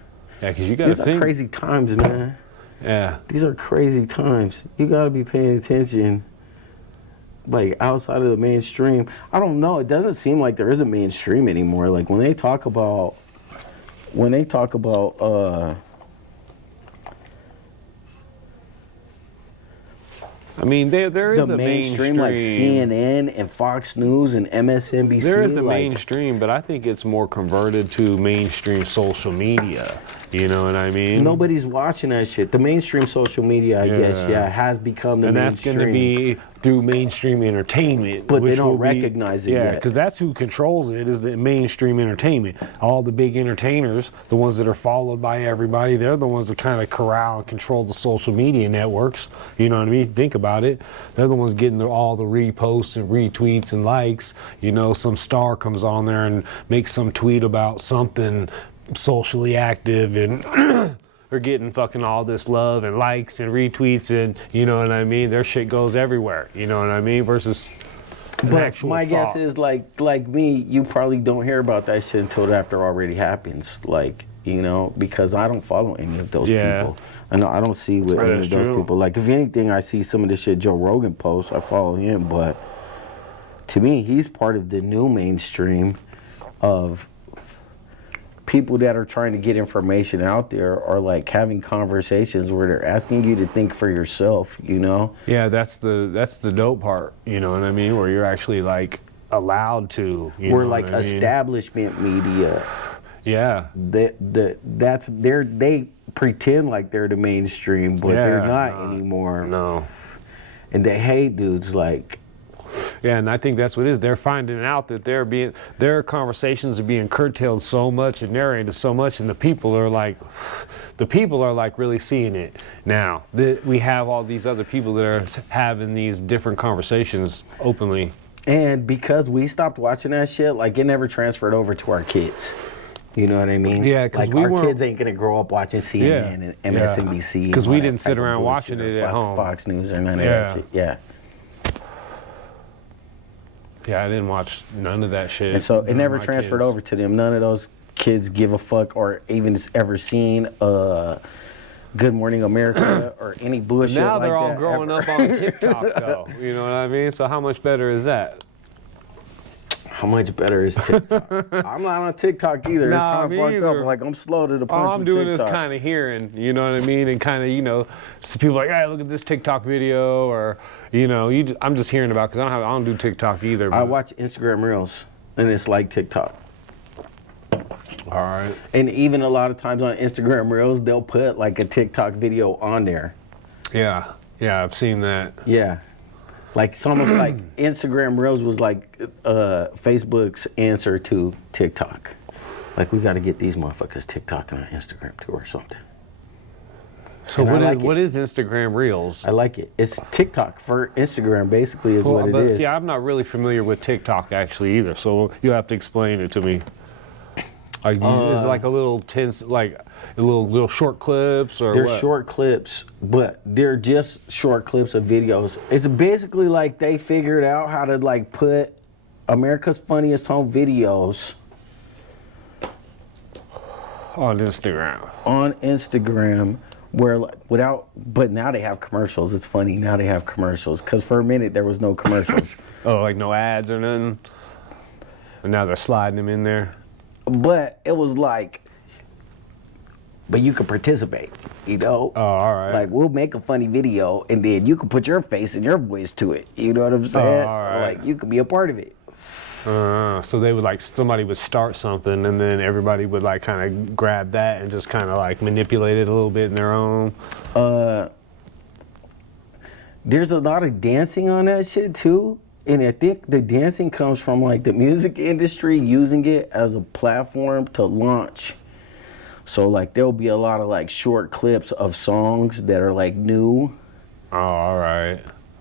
Yeah, because you got to These think. are crazy times, man. Yeah. These are crazy times. You gotta be paying attention. Like outside of the mainstream. I don't know. It doesn't seem like there is a mainstream anymore. Like when they talk about I mean, there is the a mainstream, like CNN and Fox News and MSNBC. There is a like, mainstream, but I think it's more converted to mainstream social media. You know what I mean? Nobody's watching that shit. The mainstream social media, I guess, has become the and mainstream. that's going to be through mainstream entertainment. But they which don't will recognize it Yeah, yet. because that's who controls it, is the mainstream entertainment. All the big entertainers, the ones that are followed by everybody, they're the ones that kind of corral and control the social media networks. You know what I mean? Think about it. They're the ones getting all the reposts and retweets and likes. You know, some star comes on there and makes some tweet about something, socially active and they're getting fucking all this love and likes and retweets and you know what I mean. Their shit goes everywhere. You know what I mean? Versus an actual my guess thought. is like me, you probably don't hear about that shit until after it already happens. Like, you know, because I don't follow any of those people. I don't see what any of those people. Like, if anything, I see some of the shit Joe Rogan posts. I follow him, but to me, he's part of the new mainstream of people that are trying to get information out there, or like having conversations where they're asking you to think for yourself, you know? Yeah, that's the dope part, you know what I mean? Where you're actually like allowed to. We're like establishment media. Yeah. They pretend like they're the mainstream, but they're not anymore. No. And they hate dudes like. Yeah, and I think that's what it is. They're finding out that their conversations are being curtailed so much and narrated so much, and the people are like really seeing it now. We have all these other people that are having these different conversations openly. And because we stopped watching that shit, like it never transferred over to our kids. You know what I mean? Yeah, because like our kids ain't gonna grow up watching CNN and MSNBC. Because we didn't sit around watching it at home. Fox News or none of that shit. Yeah. Yeah, I didn't watch none of that shit. And so it never transferred over to them. None of those kids give a fuck or even ever seen Good Morning America or any bullshit like that. Now they're all growing up on TikTok, though. You know what I mean? So how much better is that? How much better is TikTok? I'm not on TikTok either. Nah, it's kind of fucked up. Like, I'm slow to the punch. All I'm doing is kind of hearing, you know what I mean? And kind of, you know, so people are like, hey, look at this TikTok video, or, you know, I'm just hearing about, because I don't do TikTok either. But. I watch Instagram Reels, and it's like TikTok. All right. And even a lot of times on Instagram Reels, they'll put like a TikTok video on there. Yeah, I've seen that. Yeah. Like, it's almost like Instagram Reels was like Facebook's answer to TikTok. Like, we got to get these motherfuckers TikTok and on Instagram too or something. So what is Instagram Reels? I like it. It's TikTok for Instagram, basically, is what it is. See, I'm not really familiar with TikTok actually either, so you have to explain it to me. Like, is it like a little tense, like a little short clips, or they're what? Short clips, but they're just short clips of videos. It's basically like they figured out how to like put America's Funniest Home Videos on Instagram. On Instagram, where like, but now they have commercials. It's funny, now they have commercials, because for a minute there was no commercials. Oh, like no ads or nothing? And now they're sliding them in there? But it was like, but you could participate, you know? Oh, all right. Like, we'll make a funny video, and then you can put your face and your voice to it. You know what I'm saying? Oh, all right. Like, you could be a part of it. So they would like, somebody would start something, and then everybody would like kind of grab that and just kind of like manipulate it a little bit in their own. There's a lot of dancing on that shit too. And I think the dancing comes from like the music industry using it as a platform to launch. So like there'll be a lot of like short clips of songs that are like new. Oh, all right.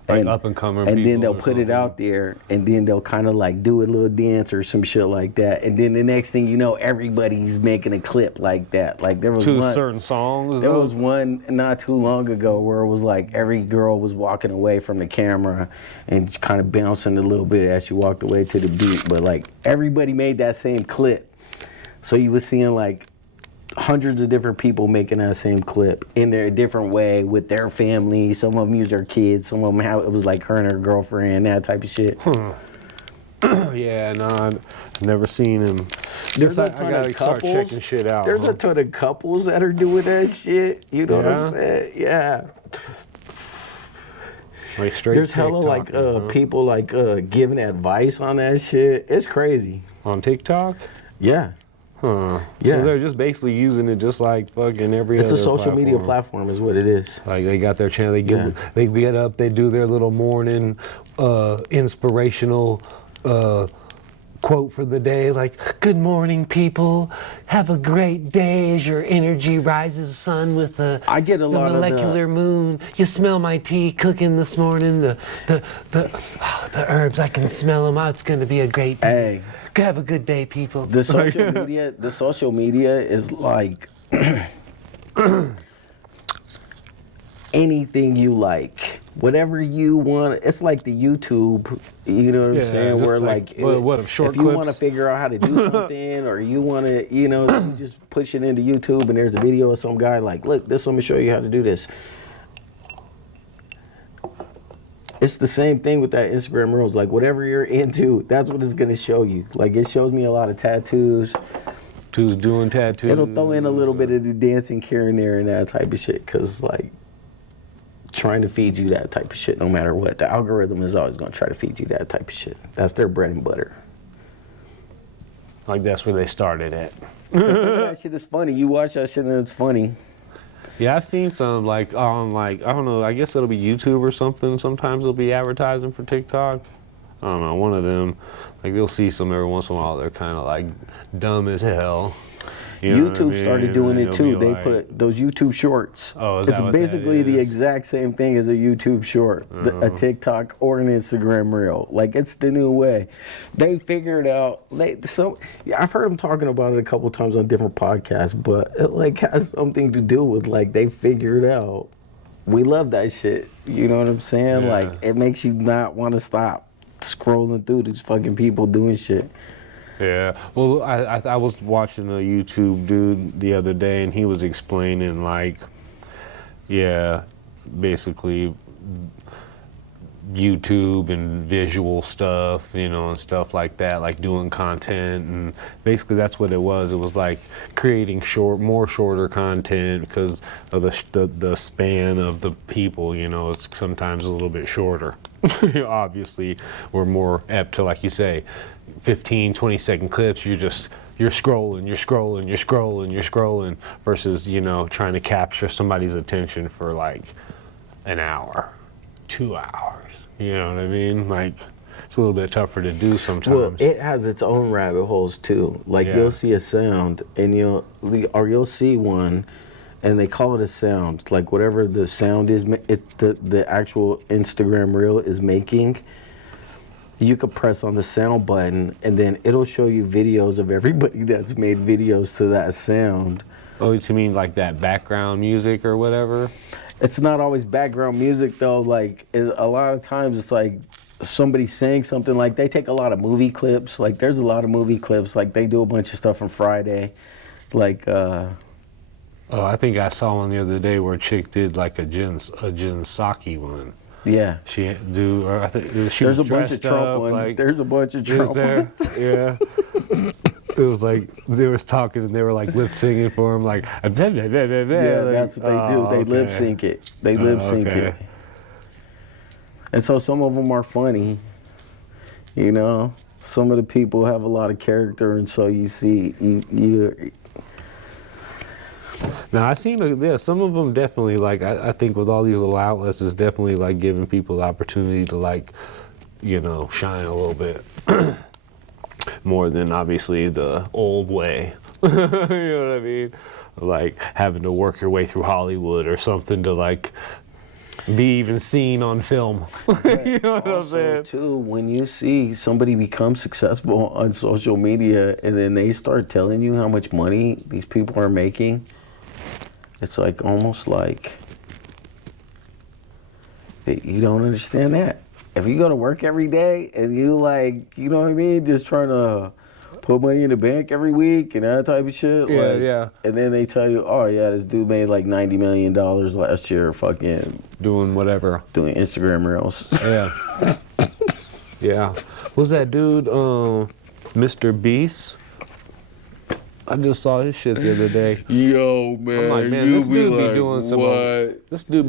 Like up and coming people. And then they'll put it out there, and then they'll kind of like do a little dance or some shit like that. And then the next thing you know, everybody's making a clip like that. Like there was certain songs. There was one not too long ago where it was like every girl was walking away from the camera and just kind of bouncing a little bit as she walked away to the beat. But like everybody made that same clip, so you were seeing like hundreds of different people making that same clip in their different way with their family. Some of them use their kids. Some of them it was like her and her girlfriend, that type of shit. Yeah, no, I've never seen him. There's I gotta start checking shit out. There's a ton of couples that are doing that shit. You know what I'm saying? Yeah. Like straight There's hella like people like giving advice on that shit. It's crazy. On TikTok? Yeah. Huh. Yeah. So they're just basically using it just like fucking every other It's a social media platform is what it is. Like they got their channel, they get up, they do their little morning inspirational quote for the day, like, good morning people, have a great day as your energy rises, sun, with the molecular moon. You smell my tea cooking this morning, the herbs, I can smell them out, it's gonna be a great day. Hey. Have a good day, people. The social media is like anything you like. Whatever you want, it's like the YouTube, you know what I'm saying? just Where like, short if you want to clips? figure out how to do something, or you want to, you just push it into YouTube, and there's a video of some guy like, look, this I'm gonna show you how to do this. It's the same thing with that Instagram Reels. Like, whatever you're into, that's what it's gonna show you. Like, it shows me a lot of tattoos. Doing tattoos. It'll throw in a little bit of the dancing here and there and that type of shit, because like, trying to feed you that type of shit no matter what. The algorithm is always going to try to feed you that type of shit. That's their bread and butter. Like, that's where they started at. That shit is funny. You watch that shit and it's funny. Yeah, I've seen some like on like, I don't know, I guess it'll be YouTube or something. Sometimes they'll be advertising for TikTok. I don't know, one of them, like you'll see some every once in a while. They're kind of like dumb as hell. You know YouTube started doing it too. They like, put those YouTube shorts. Oh, is it's that what basically that the is? exact same thing as a YouTube short, a TikTok or an Instagram reel. Like, it's the new way. They figured out. I've heard them talking about it a couple times on different podcasts, but it like has something to do with like they figured out. We love that shit. You know what I'm saying? Yeah. Like, it makes you not want to stop scrolling through these fucking people doing shit. Yeah, well, I was watching a YouTube dude the other day, and he was explaining like, yeah, basically YouTube and visual stuff, and stuff like that, like doing content, and basically that's what it was. It was like creating more shorter content because of the span of the people. It's sometimes a little bit shorter. Obviously, we're more apt to, like you say, 15, 20-second clips. You're scrolling versus, trying to capture somebody's attention for like an hour, 2 hours. You know what I mean? Like, it's a little bit tougher to do sometimes. Well, it has its own rabbit holes too. Like, you'll see a sound and you'll see one and they call it a sound. Like, whatever the sound is, the actual Instagram reel is making, you could press on the sound button and then it'll show you videos of everybody that's made videos to that sound. Oh, you mean like that background music or whatever? It's not always background music though. Like, a lot of times it's like somebody saying something. Like, they take a lot of movie clips. Like, there's a lot of movie clips. Like, they do a bunch of stuff on Friday. Like, oh, I think I saw one the other day where a chick did like a Jin Saki one. yeah. She do, or I think she There's was a bunch of dressed Trump up, ones. like, There's a bunch of Trump ones. Yeah. It was like they was talking and they were like lip singing for him, like Yeah, that's what they do. They lip sync it. They lip sync it. And so some of them are funny. Some of the people have a lot of character, and so you see you Now I seen some of them definitely, like I think with all these little outlets is definitely like giving people the opportunity to like, shine a little bit. More than obviously the old way. You know what I mean? Like having to work your way through Hollywood or something to like be even seen on film. You know what I'm saying? Too, when you see somebody become successful on social media and then they start telling you how much money these people are making, it's like almost like you don't understand that. If you go to work every day and you like, you know what I mean, just trying to put money in the bank every week and that type of shit. Yeah, like, yeah. And then they tell you, oh yeah, this dude made like $90 million last year fucking Doing whatever. doing Instagram reels. Yeah. Yeah. What's that dude, Mr. Beast? I just saw his shit the other day. Yo, man. I'm like, man, this dude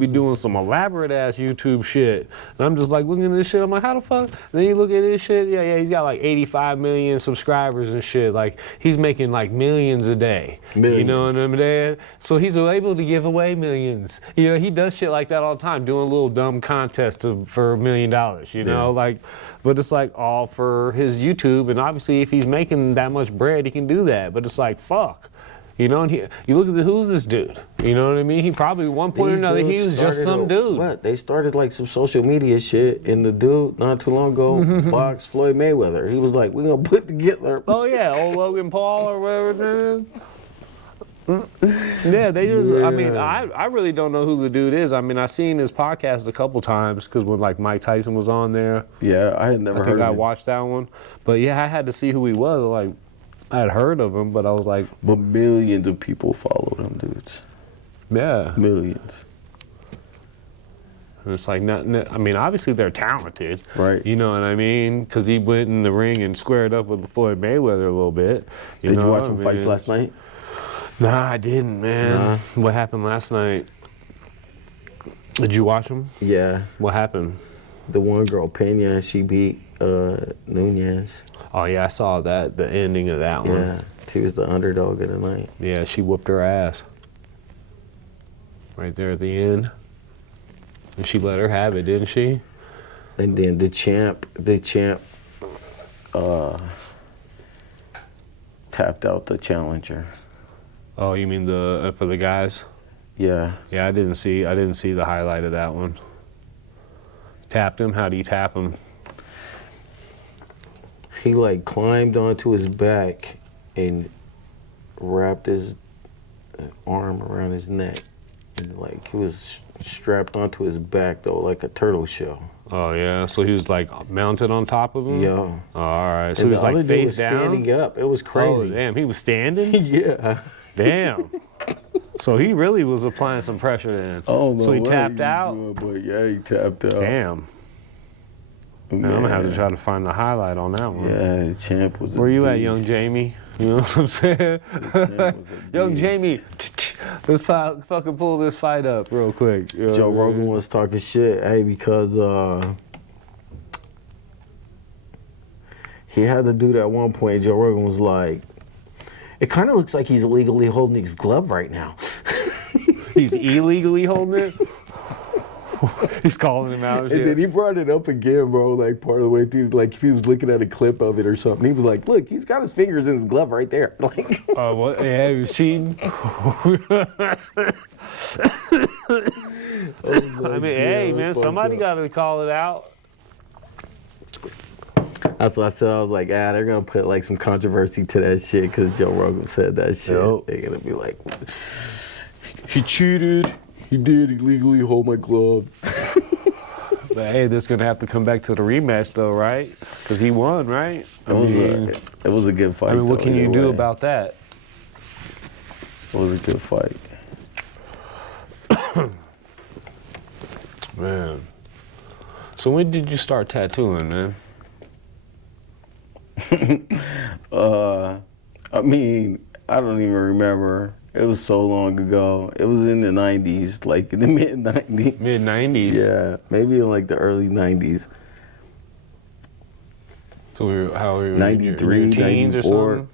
be doing some elaborate ass YouTube shit. And I'm just like looking at this shit. I'm like, how the fuck? And then you look at this shit. Yeah, he's got like 85 million subscribers and shit. Like, he's making like millions a day. Millions. You know what I mean? So he's able to give away millions. He does shit like that all the time, doing little dumb contests for $1 million. You know, like, but it's like all for his YouTube. And obviously, if he's making that much bread, he can do that. But it's like, fuck. You know, and you look at who's this dude? You know what I mean? He probably at one point or another, he was just some dude. What? They started like some social media shit, and the dude not too long ago boxed Floyd Mayweather. He was like, "We gonna put together." Oh yeah, old Logan Paul or whatever it is. Yeah, they just. Yeah. I mean, I really don't know who the dude is. I mean, I seen his podcast a couple times because when like Mike Tyson was on there. Yeah, I had never heard of him. I watched that one, but yeah, I had to see who he was. Like, I had heard of him, but I was like, but millions of people follow them dudes. Yeah, millions. And it's like, I mean, obviously they're talented, right? You know what I mean? Because he went in the ring and squared up with Floyd Mayweather a little bit. Did you watch him fights last night? Nah, I didn't, man. Nah. What happened last night? Did you watch him? Yeah. What happened? The one girl, Pena, she beat Nunez. Oh yeah, I saw that. The ending of that one. Yeah, she was the underdog of the night. Yeah, she whooped her ass. Right there at the end. And she let her have it, didn't she? And then the champ tapped out the challenger. Oh, you mean the for the guys? Yeah. Yeah, I didn't see the highlight of that one. Tapped him? How'd he tap him? He like climbed onto his back and wrapped his arm around his neck. And like he was strapped onto his back though, like a turtle shell. Oh yeah, so he was like mounted on top of him? Yeah. Oh, all right, so and he was like face down? Standing up. It was crazy. Oh damn, he was standing? Yeah. Damn. So he really was applying some pressure then. Oh no. So he tapped out? But yeah, he tapped out. Damn. Man, I'm gonna have to try to find the highlight on that one. Yeah, the champ was. Where you at, young Jamie? You know what I'm saying? Young Jamie, let's fucking pull this fight up real quick. You know Joe Rogan was talking shit, hey, because he had the dude at one point. Joe Rogan was like, "It kind of looks like he's illegally holding his glove right now." He's illegally holding it? He's calling him out. And then he brought it up again, bro, like part of the way through, like if he was looking at a clip of it or something. He was like, look, he's got his fingers in his glove right there. Like, oh, what? Yeah, he was cheating? I mean, hey, man, somebody got to call it out. That's what I said. I was like, they're going to put like some controversy to that shit because Joe Rogan said that shit. Yep. They're going to be like, he cheated. He did illegally hold my glove. But hey, this gonna have to come back to the rematch though, right? Because he won, right? It was a good fight. I mean, what can you do about that? It was a good fight. Man. So when did you start tattooing, man? I mean, I don't even remember. It was so long ago. It was in the 90s, like in the mid-90s. Mid-90s? Yeah, maybe in like the early 90s. So how were you? 93, in your teens 94. Or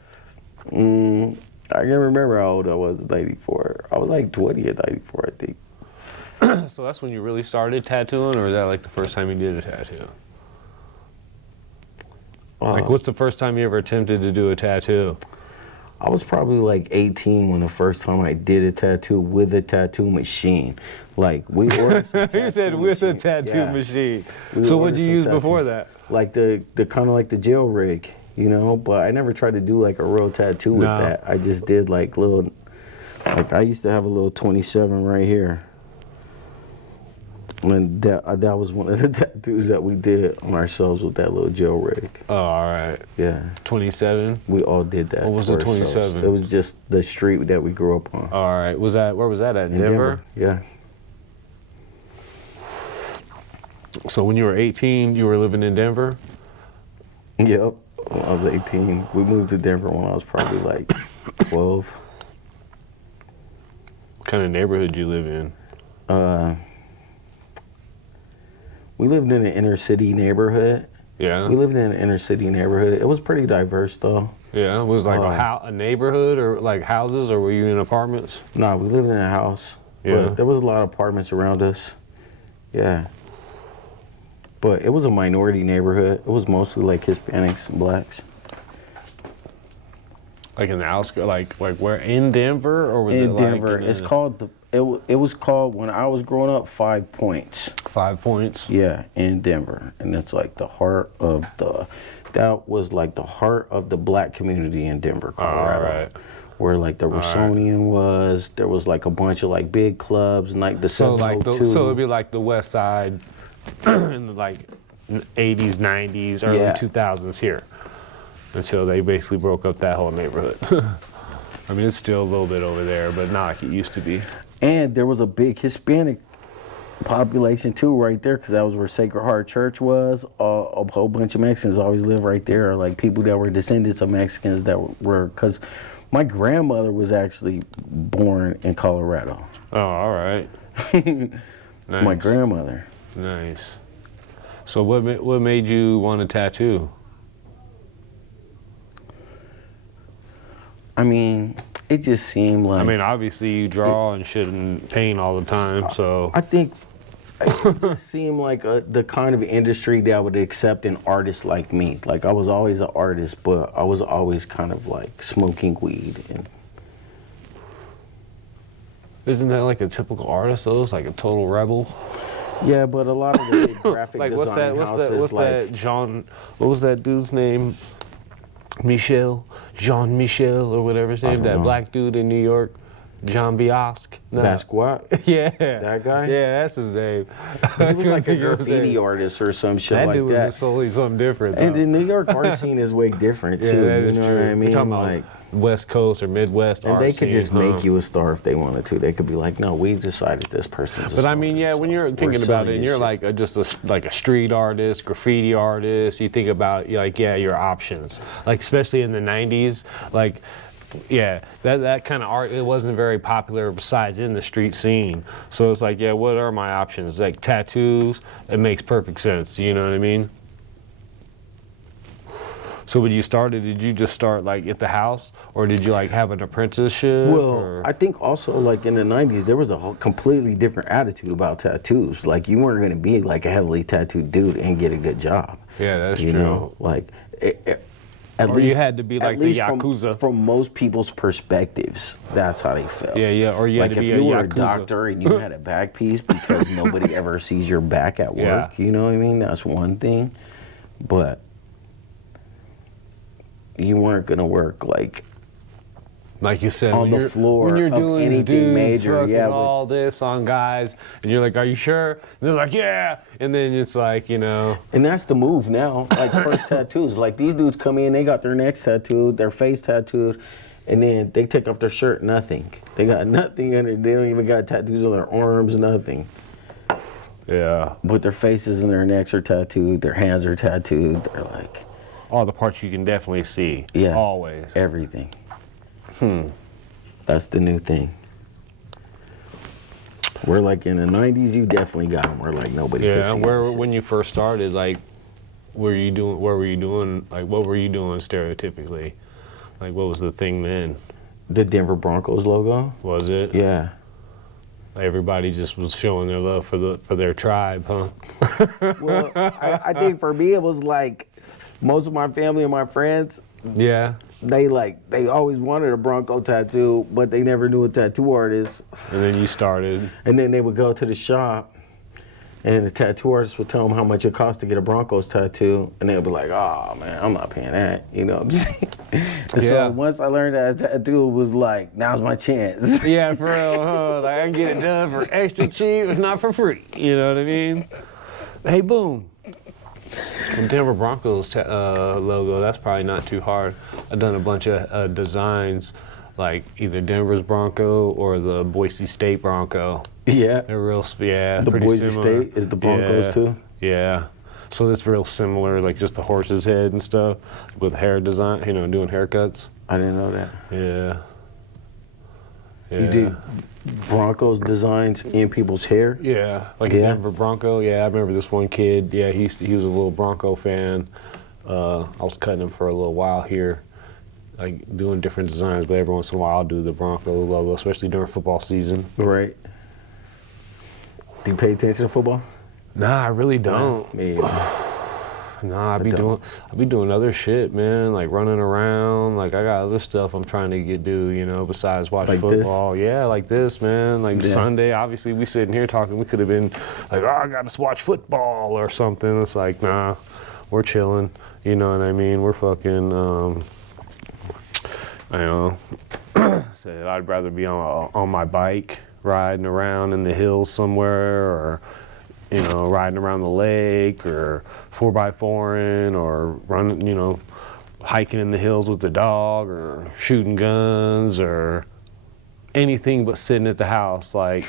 something? I can't remember how old I was in 94. I was like 20 at 94, I think. So that's when you really started tattooing, or was that like the first time you did a tattoo? Like, what's the first time you ever attempted to do a tattoo? I was probably like 18 when the first time I did a tattoo with a tattoo machine. Like, we ordered some You said with a tattoo machine. So what did you use before that? Like the kind of like the jail rig, you know? But I never tried to do like a real tattoo with that. I just did like little, like I used to have a little 27 right here. And that was one of the tattoos that we did on ourselves with that little jail rig. Oh, all right. Yeah. 27? We all did that. What was the 27? It was just the street that we grew up on. All right. Where was that at? Denver? Yeah. So when you were 18, you were living in Denver? Yep. When I was 18. We moved to Denver when I was probably like 12. What kind of neighborhood did you live in? We lived in an inner city neighborhood. Yeah. We lived in an inner city neighborhood. It was pretty diverse though. Yeah, it was like a neighborhood or like houses, or were you in apartments? Nah, we lived in a house. Yeah. But there was a lot of apartments around us. Yeah. But it was a minority neighborhood. It was mostly like Hispanics and blacks. Like in the outskirts, like where in Denver, or was it In like Denver. It's called, it was called, when I was growing up, 5 Points. 5 Points? Yeah, in Denver. And it's like the heart of that was like the heart of the black community in Denver, Colorado. All right. Where like the Rusonian was, there was like a bunch of like big clubs and like the So 702. so it'd be like the West Side in the like 80s, 90s, early 2000s here, until they basically broke up that whole neighborhood. I mean, it's still a little bit over there, but not like it used to be. And there was a big Hispanic population too right there, because that was where Sacred Heart Church was. A whole bunch of Mexicans always lived right there, like people that were descendants of Mexicans that were, because my grandmother was actually born in Colorado. Oh, all right. Nice. My grandmother. Nice. So what made you want a tattoo? I mean, it just seemed like... I mean, obviously you draw and shit and paint all the time, so... I think it just seemed like the kind of industry that would accept an artist like me. Like, I was always an artist, but I was always kind of like smoking weed. And Isn't that like a typical artist, though? It's like a total rebel. yeah, but a lot of the big graphic Like design houses, what was that dude's name? Jean-Michel or whatever his name, that black dude in New York, Jean Biosque. No. Basquiat? Yeah. That guy? Yeah, that's his name. He was like a graffiti artist or some shit that like dude that. was solely something different, though. And the New York art scene is way different too. that You is know true. what I mean? We're talking about Like, West Coast or Midwest and art they could scene, just make you a star if they wanted to. They could be like, no, we've decided this person's a But star. I mean, yeah, when you're thinking about it, and you're like just a street artist, graffiti artist, you think about like, yeah, your options. Like especially in the '90s, like, yeah, that kind of art, it wasn't very popular besides in the street scene. So it's like, yeah, what are my options? Like tattoos, it makes perfect sense. You know what I mean? So when you started, did you just start like at the house, or did you like have an apprenticeship? Well, or? I think also like in the '90s, there was a whole completely different attitude about tattoos. Like you weren't going to be like a heavily tattooed dude and get a good job. Yeah, that's you true. know, like at Or least you had to be like the Yakuza. From most people's perspectives, that's how they felt. Yeah, yeah. Or you had Like to be if you were a a Yakuza. doctor and you had a back piece because nobody ever sees your back at work. Yeah. You know what I mean? That's one thing, but you weren't gonna work like you said, on when the you're, floor when you're of doing anything dudes major, fucking yeah, but- all this on guys, and you're like, are you sure? And they're like, yeah. And then it's like, you know. And that's the move now. Like first tattoos. Like these dudes come in, they got their necks tattooed, their face tattooed, and then they take off their shirt, nothing. They got nothing under. They don't even got tattoos on their arms, nothing. Yeah. But their faces and their necks are tattooed, their hands are tattooed. They're like All the parts you can definitely see. Yeah. Always. everything. That's the new thing. Where like in the '90s, you definitely got them. Where like nobody could Yeah. see Where them. when you first started, like, what were you doing stereotypically? Like, what was the thing then? The Denver Broncos logo. Was it? Yeah. Everybody just was showing their love for their tribe, huh? Well, I think for me it was like most of my family and my friends. Yeah. They always wanted a Bronco tattoo, but they never knew a tattoo artist. And then you started. And then they would go to the shop, and the tattoo artist would tell them how much it cost to get a Broncos tattoo, and they'd be like, "Oh man, I'm not paying that." You know what I'm saying? And Yeah. so once I learned that a tattoo was like, now's my chance. Yeah, for real, huh? Like, I can get it done for extra cheap, if not for free. You know what I mean? Hey, boom. The Denver Broncos logo, that's probably not too hard. I've done a bunch of designs, like either Denver's Bronco or the Boise State Bronco. Yeah. They're real, yeah, The pretty Boise similar. State is the Broncos Yeah, too? Yeah. So it's real similar, like just the horse's head and stuff with hair design, you know, doing haircuts. I didn't know that. Yeah. Yeah. You do Broncos designs in people's hair? Yeah, like a Yeah. Denver Bronco. Yeah, I remember this one kid. Yeah, he was a little Bronco fan. I was cutting him for a little while here, like doing different designs. But every once in a while, I'll do the Bronco logo, especially during football season. Right. Do you pay attention to football? Nah, I really don't. Me either. Nah, I be doing other shit, man. Like running around. Like I got other stuff I'm trying to do, you know, besides watch Like football. Yeah, like this, man. Like Yeah. Sunday, obviously we sitting here talking. We could have been like, oh, I got to watch football or something. It's like, nah, we're chilling. You know what I mean? We're fucking. You know, said I'd rather be on my bike riding around in the hills somewhere, or you know, riding around the lake, or 4x4ing, or running, you know, hiking in the hills with the dog, or shooting guns, or anything but sitting at the house, like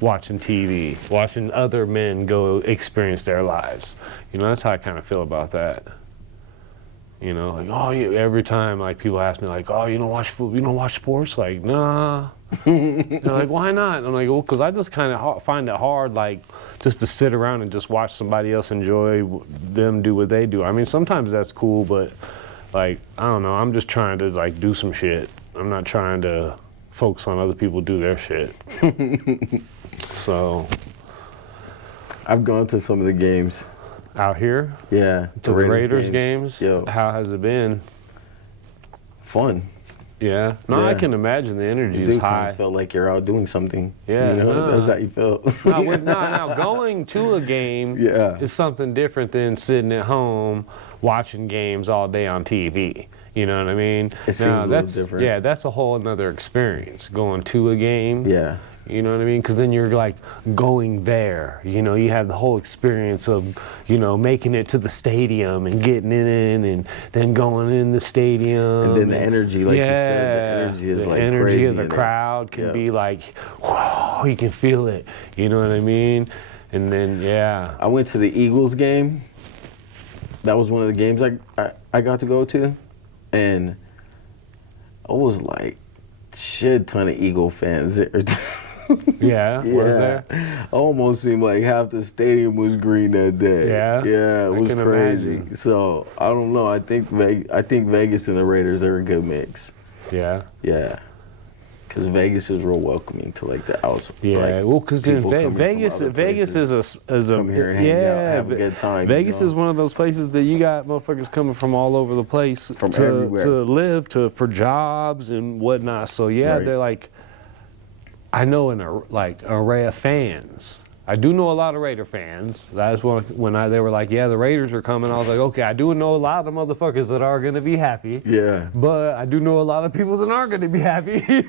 watching TV, watching other men go experience their lives. You know, that's how I kind of feel about that. You know, like, oh, every time, like, people ask me, like, oh, you don't watch food, you don't watch sports? Like, nah. They're like, why not? I'm like, well, because I just kind of find it hard, like, just to sit around and just watch somebody else enjoy them do what they do. I mean, sometimes that's cool, but, like, I don't know. I'm just trying to, like, do some shit. I'm not trying to focus on other people do their shit. So. I've gone to some of the games. Out here? Yeah. To the Raiders games? Yo. How has it been? Fun. Yeah. No, Yeah. I can imagine the energy You is do kind high. of feel like you're out doing something. Yeah, You know, nah. that's how you feel. Now going to a game Yeah. is something different than sitting at home watching games all day on TV. You know what I mean? It seems a little different. Yeah, that's a whole another experience, going to a game. Yeah. You know what I mean? Because then you're like going there. You know, you have the whole experience of, you know, making it to the stadium and getting in and then going in the stadium. And then the energy, like you said, the energy is like crazy. The energy of the in there. crowd can Yeah. be like, whoa, you can feel it. You know what I mean? And then, yeah. I went to the Eagles game. That was one of the games I got to go to. And I was like, shit ton of Eagle fans there. Yeah? What is there? Almost seemed like half the stadium was green that day. Yeah? Yeah, it I was can crazy. imagine. So I don't know. I think Vegas and the Raiders are a good mix. Yeah. Yeah, because Vegas is real welcoming to like the outside. Yeah, like, well, because people coming from Vegas other is a come here and hang out, have a good time. Vegas you know? is one of those places that you got motherfuckers coming from all over the place From to everywhere. live, for jobs and whatnot. So yeah, Right. they're like, I know an array of fans. I do know a lot of Raider fans. That's when they were like, yeah, the Raiders are coming. I was like, okay, I do know a lot of motherfuckers that are gonna be happy. Yeah. But I do know a lot of people that aren't going to be happy.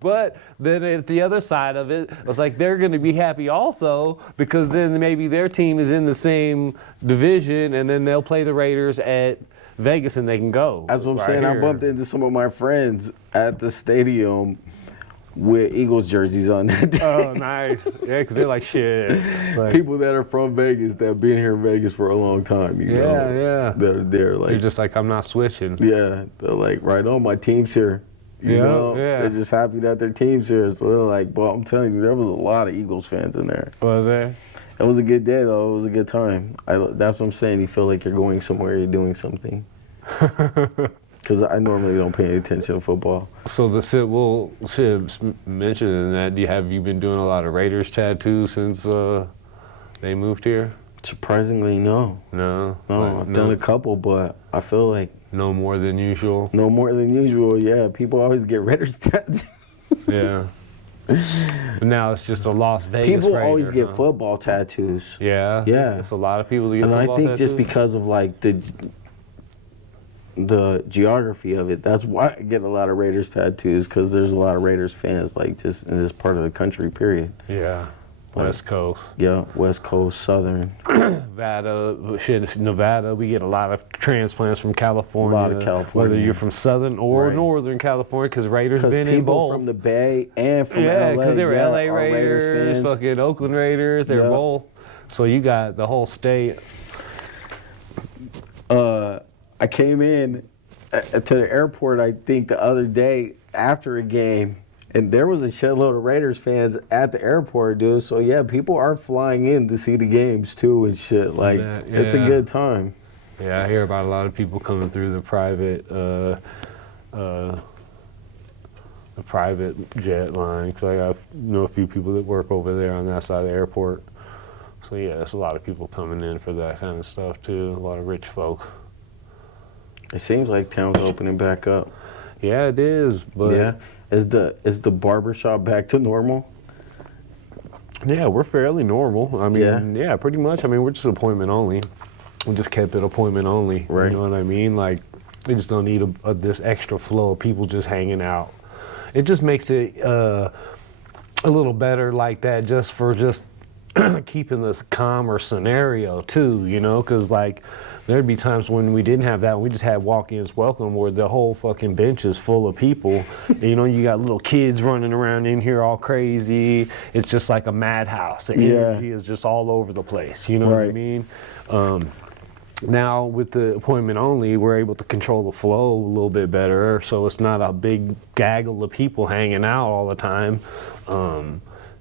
But then at the other side of it, it's like they're going to be happy also because then maybe their team is in the same division and then they'll play the Raiders at Vegas and they can go. That's what I'm right saying. here. I bumped into some of my friends at the stadium with Eagles jerseys on that day. Oh, nice. Yeah, because they're like, shit. Like, People that are from Vegas that have been here in Vegas for a long time, you know. yeah. They're like, You're just like, I'm not switching. yeah, they're like, right on, my team's here. You Yeah, know, yeah. they're just happy that their team's here. So they're like, well, I'm telling you, there was a lot of Eagles fans in there. Was there? It was a good day, though. It was a good time. That's what I'm saying. You feel like you're going somewhere, you're doing something. Because I normally don't pay attention to football. So mentioning that, have you been doing a lot of Raiders tattoos since they moved here? Surprisingly, no. No. No, I've done a couple, but I feel like No more than usual. no more than usual. Yeah, people always get Raiders tattoos. Yeah. But now it's just a Las Vegas People Raider, always get huh? football tattoos. Yeah. Yeah. It's a lot of people that get And I football think tattoos. just because of like the geography of it, that's why I get a lot of Raiders tattoos, because there's a lot of Raiders fans like just in this part of the country, period. Yeah. West Coast. Yeah, West Coast, Southern. Nevada, we get a lot of transplants from California. A lot of California. Whether you're from Southern or Right. Northern California, because Raiders Because been in people both. from the Bay and from Yeah, LA, because they were LA are Raiders, fans. fucking Oakland Raiders, they're Yeah. both. So you got the whole state. I came in to the airport, I think, the other day after a game, and there was a shitload of Raiders fans at the airport, dude. So, yeah, people are flying in to see the games, too, and shit. Like, bet, it's a yeah. good time. Yeah, I hear about a lot of people coming through the private jet line, because I know a few people that work over there on that side of the airport. So yeah, there's a lot of people coming in for that kind of stuff too. A lot of rich folk. It seems like town's opening back up. Yeah, it is. But Yeah, is the barber shop back to normal? yeah, we're fairly normal. I mean, yeah, pretty much. I mean, we're just appointment only. We just kept it appointment only. Right. You know what I mean? Like, we just don't need this extra flow of people just hanging out. It just makes it a little better like that, just for keeping this calmer scenario too, you know, because like there'd be times when we didn't have that, we just had walk-ins welcome where the whole fucking bench is full of people. You know, you got little kids running around in here all crazy. It's just like a madhouse. The energy is just all over the place, you know what I mean? Now with the appointment only, we're able to control the flow a little bit better, so it's not a big gaggle of people hanging out all the time.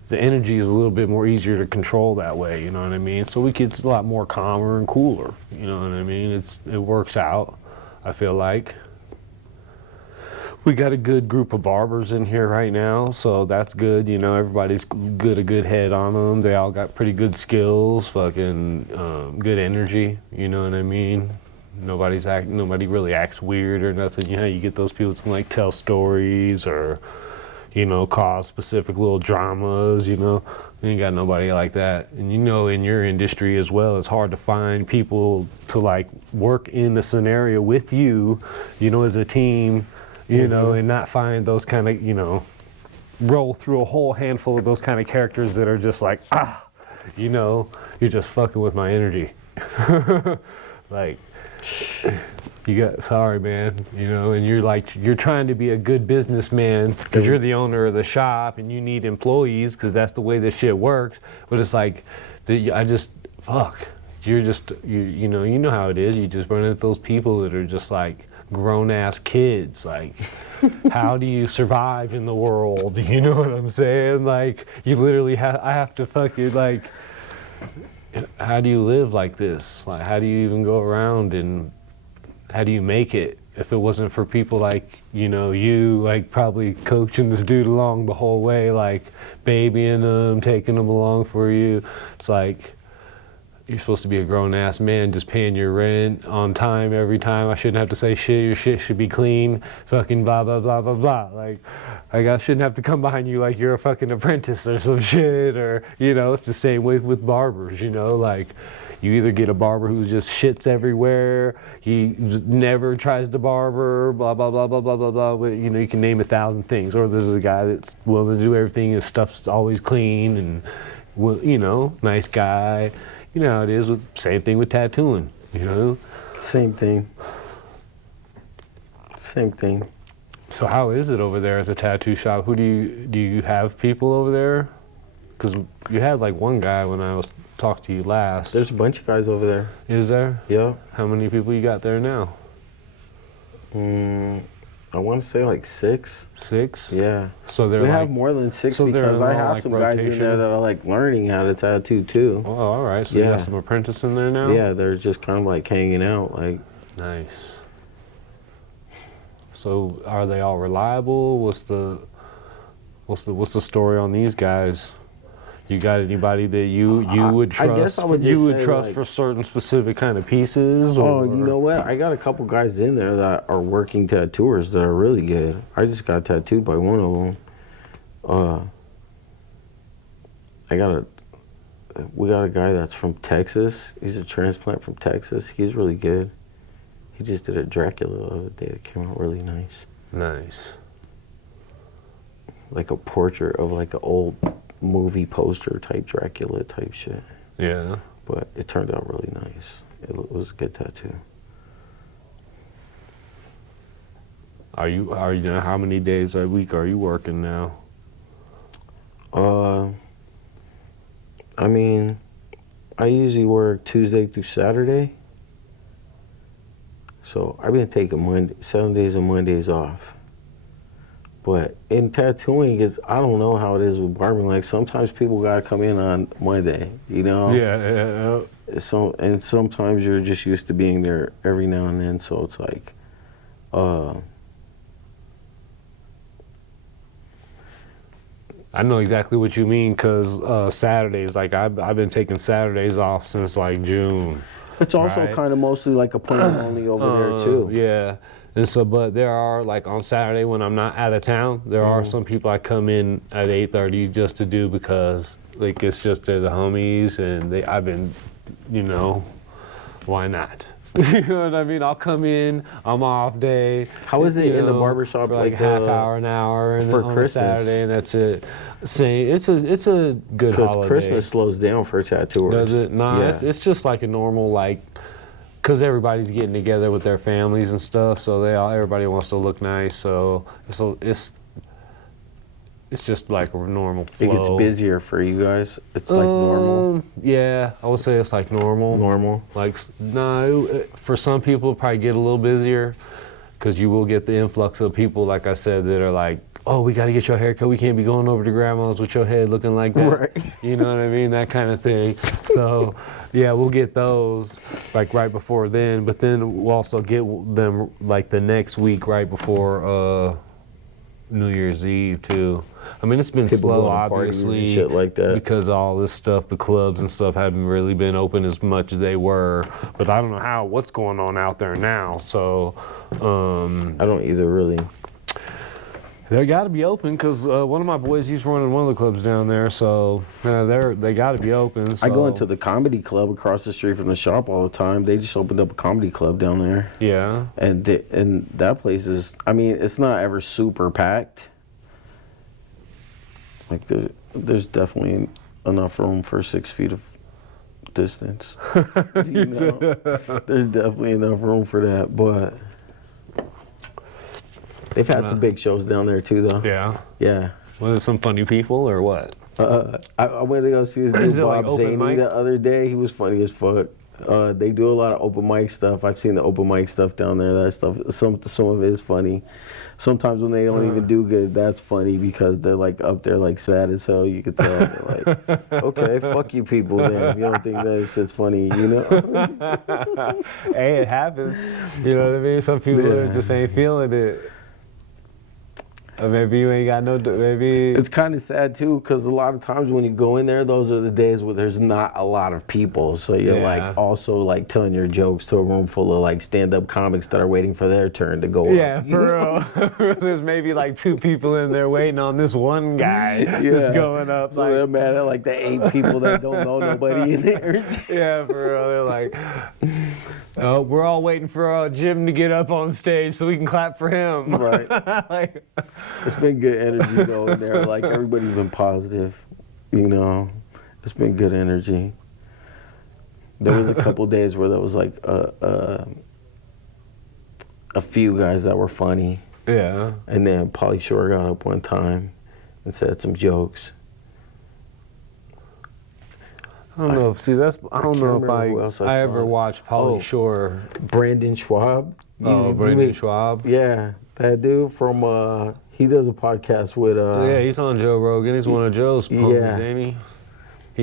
The energy is a little bit more easier to control that way, you know what I mean? So it's a lot more calmer and cooler, you know what I mean? It works out, I feel like. We got a good group of barbers in here right now, so that's good, you know, everybody's a good head on them. They all got pretty good skills, fucking good energy, you know what I mean? Nobody really acts weird or nothing. You know, you get those people to like tell stories or, you know, cause specific little dramas, you know. You ain't got nobody like that. And you know, in your industry as well, it's hard to find people to like work in the scenario with you, you know, as a team, you know, and not find those kind of, you know, roll through a whole handful of those kind of characters that are just like, you know, you're just fucking with my energy. Like, sorry man, you know, and you're trying to be a good businessman because you're the owner of the shop and you need employees because that's the way this shit works. But it's like, you know how it is. You just run into those people that are just like grown ass kids. Like, how do you survive in the world? You know what I'm saying? Like, you literally I have to fucking like, how do you live like this? Like, how do you even go around and how do you make it if it wasn't for people like, you know, you like probably coaching this dude along the whole way, like babying him, taking him along for you. It's like, you're supposed to be a grown ass man just paying your rent on time every time. I shouldn't have to say shit, your shit should be clean, fucking blah, blah, blah, blah, blah. Like I shouldn't have to come behind you like you're a fucking apprentice or some shit, or, you know, it's the same way with barbers, you know, like you either get a barber who just shits everywhere, he never tries to barber, blah, blah, blah, blah, blah, blah, blah. You know, you can name 1,000 things. Or there's a guy that's willing to do everything, his stuff's always clean and, you know, nice guy. You know how it is same thing with tattooing, you know? Same thing. So how is it over there at the tattoo shop? Do you have people over there? Because you had like one guy when I was talking to you last. There's a bunch of guys over there. Is there? Yeah. How many people you got there now? I want to say like 6. 6? Yeah. So we have more than 6 because I have some guys in there that are like learning how to tattoo too. Oh, all right. So you got some apprentices in there now? Yeah, they're just kind of like hanging out. Like. Nice. So are they all reliable? What's the story on these guys? You got anybody that you would trust? I guess I would just trust like, for certain specific kind of pieces? Or? Oh, you know what? I got a couple guys in there that are working tattooers that are really good. I just got tattooed by one of them. We got a guy that's from Texas. He's a transplant from Texas. He's really good. He just did a Dracula the other day that came out really nice. Nice. Like a portrait of like an old movie poster type Dracula type shit. Yeah. But it turned out really nice. It was a good tattoo. Are you how many days a week are you working now? I mean, I usually work Tuesday through Saturday. So I've been taking Sundays and Mondays off. But in tattooing, I don't know how it is with barbering. Like sometimes people gotta come in on Monday, you know? Yeah. And sometimes you're just used to being there every now and then. So it's like, I know exactly what you mean, because Saturdays, like I've been taking Saturdays off since like June. It's also right? kind of mostly like appointment only over there too. Yeah. And so, but there are, like on Saturday when I'm not out of town, there are some people I come in at 8:30 just to do, because like it's just they're the homies, and I've been, you know, why not? You know what I mean? I'll come in, I'm off day. How is it you in the know, barbershop, for like half hour, an hour, and for then on Christmas? Saturday, and that's it. Same. It's a good Because holiday. Christmas slows down for tattooers. Does it? Nah, Yeah. it's just like a normal, like, because everybody's getting together with their families and stuff, so everybody wants to look nice. So it's just like a normal flow. It gets busier for you guys. It's like normal. Yeah, I would say it's like normal. Normal. Like, no, for some people, it'll probably get a little busier, because you will get the influx of people, like I said, that are like, oh, we got to get your haircut. We can't be going over to grandma's with your head looking like that. Right. You know what I mean? That kind of thing. So, yeah, we'll get those like right before then. But then we'll also get them like the next week right before New Year's Eve, too. I mean, it's been People slow, going to parties and obviously, shit like that. because all this stuff, the clubs and stuff, haven't really been open as much as they were. But I don't know what's going on out there now. So, I don't either, really. they got to be open, because one of my boys, he's running one of the clubs down there, so they got to be open. So. I go into the comedy club across the street from the shop all the time. They just opened up a comedy club down there. Yeah. And that place is, I mean, it's not ever super packed. Like, there's definitely enough room for 6 feet of distance. You know? There's definitely enough room for that, but they've had some big shows down there too, though. Yeah. Yeah. Was it some funny people or what? I went to go see this dude Is it Bob like open Zaney mic? the other day. He was funny as fuck. They do a lot of open mic stuff. I've seen the open mic stuff down there. That stuff, some of it is funny. Sometimes when they don't even do good, that's funny, because they're like up there like sad as hell. You could tell. They're like, okay, fuck you people then. If you don't think that shit's funny, you know? Hey, it happens. You know what I mean? Some people just ain't feeling it. Or maybe you ain't got maybe. It's kind of sad too, because a lot of times when you go in there, those are the days where there's not a lot of people. So you're like also like telling your jokes to a room full of like stand-up comics that are waiting for their turn to go up. For real. There's maybe like 2 people in there waiting on this one guy that's going up. So they're mad at like the 8 people that don't know nobody in there. Yeah, for real. They're like, oh, we're all waiting for Jim to get up on stage so we can clap for him. Right. Like, it's been good energy though in there. Like, everybody's been positive, you know. It's been good energy. There was a couple days where there was like a few guys that were funny. yeah. And then Pauly Shore got up one time and said some jokes. I don't know. See, I don't know remember who if else I I ever saw. watched Pauly Shore. Brandon Schwab. Brandon Schwab. Yeah, that dude from, he does a podcast with, Yeah, he's on Joe Rogan. He's one of Joe's homies, ain't he?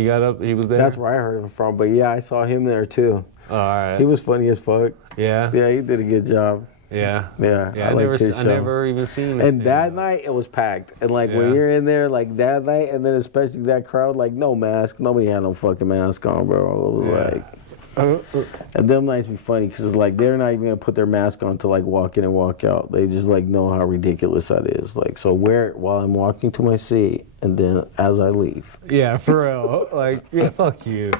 He got up, he was there? that's where I heard him from. But yeah, I saw him there too. All right. He was funny as fuck. Yeah? Yeah, he did a good job. Yeah. Yeah, Yeah, I liked his I show. never even seen him. And that night, it was packed. And like when Yeah. you're in there, like that night, and then especially that crowd, like no mask. Nobody had no fucking mask on, bro. It was like, and them nights be funny because it's like they're not even gonna put their mask on to like walk in and walk out. They just like know how ridiculous that is. Like, so wear it while I'm walking to my seat, and then as I leave. Yeah, for real. Like, yeah, fuck you.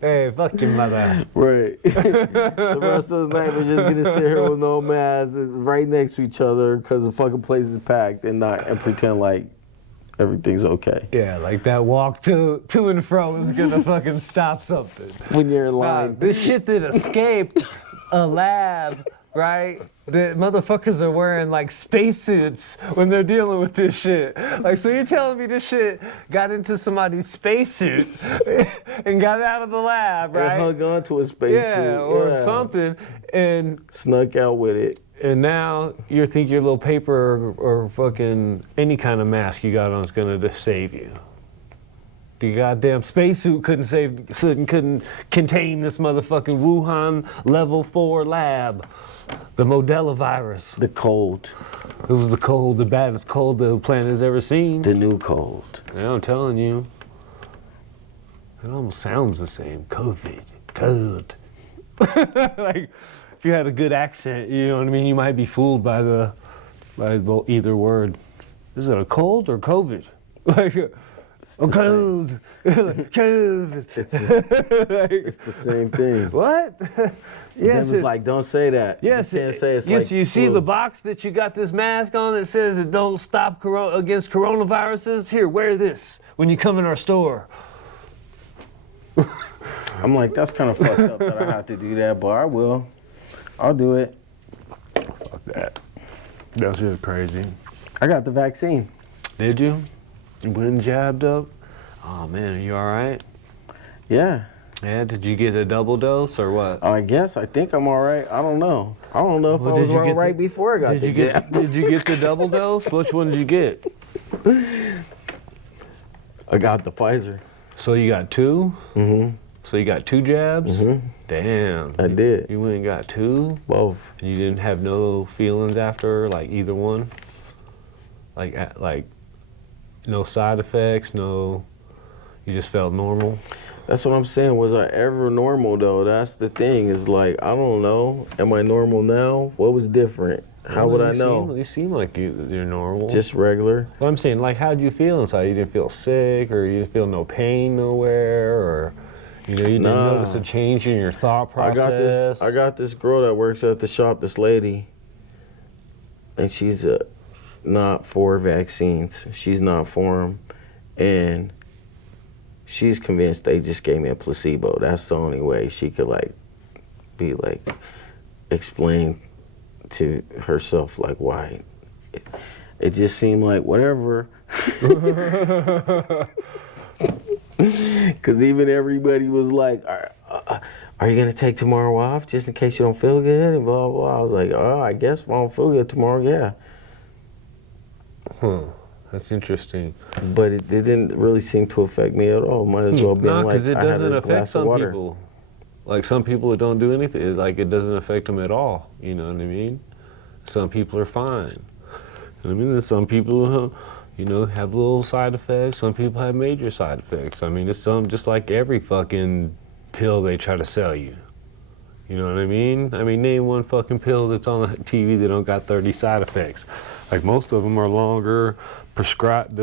Hey, fuck your mother. Right. The rest of the night we're just gonna sit here with no masks, right next to each other, because the fucking place is packed, and pretend like everything's okay. Yeah, like that walk to and fro is gonna fucking stop something. When you're in Nah, line. this shit that escaped a lab, right? The motherfuckers are wearing like spacesuits when they're dealing with this shit. Like, so you're telling me this shit got into somebody's spacesuit and got out of the lab, right? And hung on to a spacesuit. Yeah, or something, and Snuck out with it. now you think your little paper or fucking any kind of mask you got on is gonna save you. The goddamn spacesuit couldn't contain this motherfucking Wuhan level 4 lab. The Modella virus. The cold. It was the cold, the baddest cold the planet has ever seen. The new cold. Yeah, I'm telling you. It almost sounds the same. COVID. Cold. Like, if you had a good accent, you know what I mean, you might be fooled by either word. Is it a cold or COVID? Like, cold. Cold. It's the same thing. What? Yes. It's like, don't say that. Yes. You can't say it's yes, like you see flu. the box that you got this mask on that says it don't stop against coronaviruses? Here, wear this when you come in our store. I'm like, that's kind of fucked up that I have to do that, but I will. I'll do it. Fuck that. That's just crazy. I got the vaccine. Did you? You went and jabbed up? Oh man, are you all right? Yeah. Yeah, did you get a double dose or what? I think I'm all right. I don't know. I don't know if I was all right before I got the jab. Did you get the double dose? Which one did you get? I got the Pfizer. So you got two? Mm-hmm. So you got two jabs? Mm-hmm. Damn. I did. You went and got two? Both. And you didn't have no feelings after, like either one? Like no side effects, no, you just felt normal? That's what I'm saying. Was I ever normal though? That's the thing. Is like, I don't know. Am I normal now? What was different? How would I know? You seem like you're normal. Just regular. Well, I'm saying, like, how'd you feel inside? You didn't feel sick, or you didn't feel no pain nowhere, or you didn't notice a change in your thought process? I got this girl that works at the shop, this lady, and she's not for vaccines. She's not for them, and she's convinced they just gave me a placebo. That's the only way she could explain to herself why. It just seemed like whatever. Because even everybody was like, are you going to take tomorrow off just in case you don't feel good? And blah, blah, blah. I was like, oh, I guess if I don't feel good tomorrow, yeah. That's interesting. But it didn't really seem to affect me at all. Might as well be because it doesn't affect some people. Like some people that don't do anything, it doesn't affect them at all. You know what I mean? Some people are fine. I mean, there's some people who, have little side effects. Some people have major side effects. I mean, it's just like every fucking pill they try to sell you. You know what I mean? I mean, name one fucking pill that's on the TV that don't got 30 side effects. Like most of them are longer described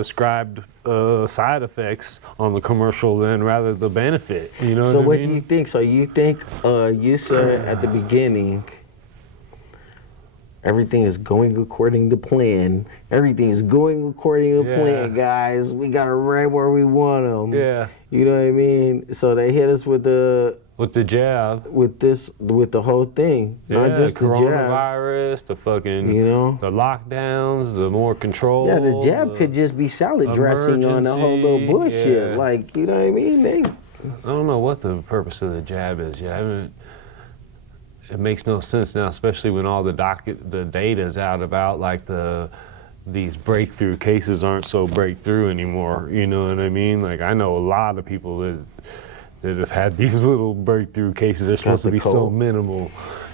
side effects on the commercial than rather the benefit. You know what I mean? So what do you think? So you think you said at the beginning everything is going according to plan. Everything is going according to plan, guys. We got it right where we want them. Yeah. You know what I mean? So they hit us with the jab. With the whole thing. Yeah, not just the jab. Coronavirus, the fucking, the lockdowns, the more control. Yeah, the jab could just be salad dressing on the whole little bullshit. Yeah. Like, you know what I mean? I don't know what the purpose of the jab is. Yeah, it makes no sense now, especially when all the data is out about like these breakthrough cases aren't so breakthrough anymore. You know what I mean? Like I know a lot of people that have had these little breakthrough cases. They're supposed to be so minimal.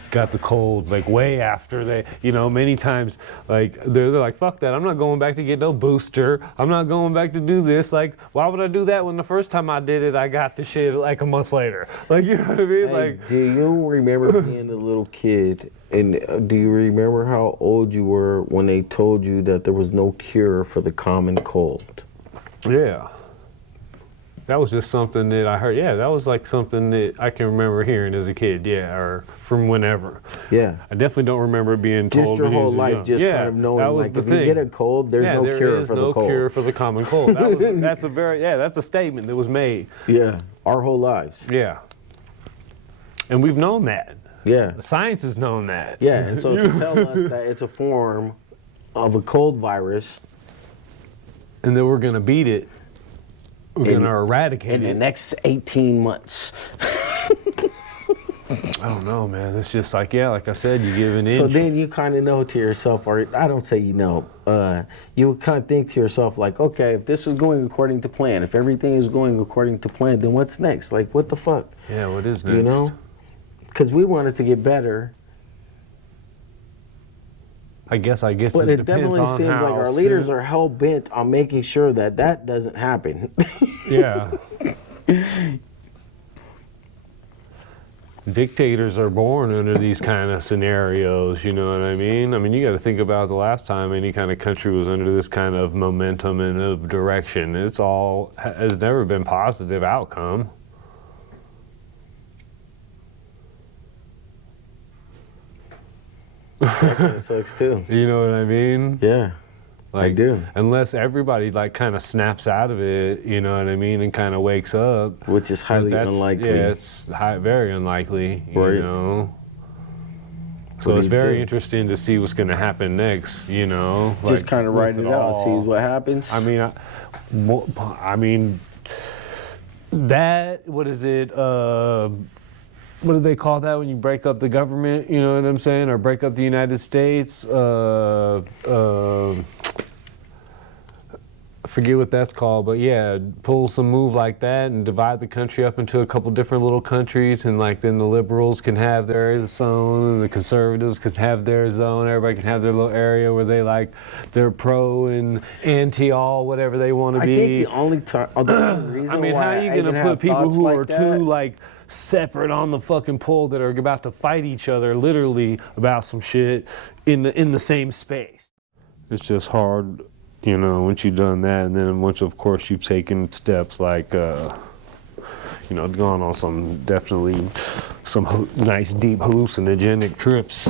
Got the cold like way after they, many times like they're like, fuck that, I'm not going back to get no booster. I'm not going back to do this. Like, why would I do that when the first time I did it, I got the shit like a month later? Like, you know what I mean? Hey, like, do you remember being a little kid? And do you remember how old you were when they told you that there was no cure for the common cold? Yeah. That was just something that I heard. Yeah, that was like something that I can remember hearing as a kid. Yeah, or from whenever. Yeah. I definitely don't remember being told. Just your whole life, just kind of knowing that was like the if thing. you get a cold, there's no cure for the cold. There is no cure for the common cold. That's a statement that was made. Yeah, our whole lives. Yeah. And we've known that. Yeah. The science has known that. Yeah, and so to tell us that it's a form of a cold virus. And that we're going to beat it. We're going to eradicate it. In the next 18 months. I don't know, man. It's just like, yeah, like I said, you give an inch. So then you kind of know to yourself, or I don't say you know, you kind of think to yourself like, okay, if this is going according to plan, if everything is going according to plan, then what's next? Like, what the fuck? Yeah, what is next? You know? Because we want it to get better. I guess But it it depends definitely on seems how like our leaders are hell bent on making sure that that doesn't happen. Yeah. Dictators are born under these kind of scenarios, you know what I mean? I mean, you got to think about the last time any kind of country was under this kind of momentum and of direction. Has never been positive outcome. That sucks too. You know what I mean? Yeah. Like, I do. Unless everybody like kind of snaps out of it, you know what I mean, and kind of wakes up. Which is highly unlikely. Yeah, it's very unlikely, Right. you know. So What it's do you very do? interesting to see what's going to happen next, you know. Just like, kind of with write it out, see all. what happens. I mean, that, what is it, what do they call that when you break up the government, you know what I'm saying, or break up the United States? I forget what that's called, but yeah, pull some move like that and divide the country up into a couple different little countries, and like then the liberals can have their zone and the conservatives can have their zone. Everybody can have their little area where they like they're pro and anti all whatever they want to be. I think the only reason I mean, why how are you I gonna even put have people thoughts who like are that, too like separate on the fucking pole that are about to fight each other literally about some shit in the same space? It's just hard, you know, once you've done that, and then once of course you've taken steps like you know, gone on some nice deep hallucinogenic trips,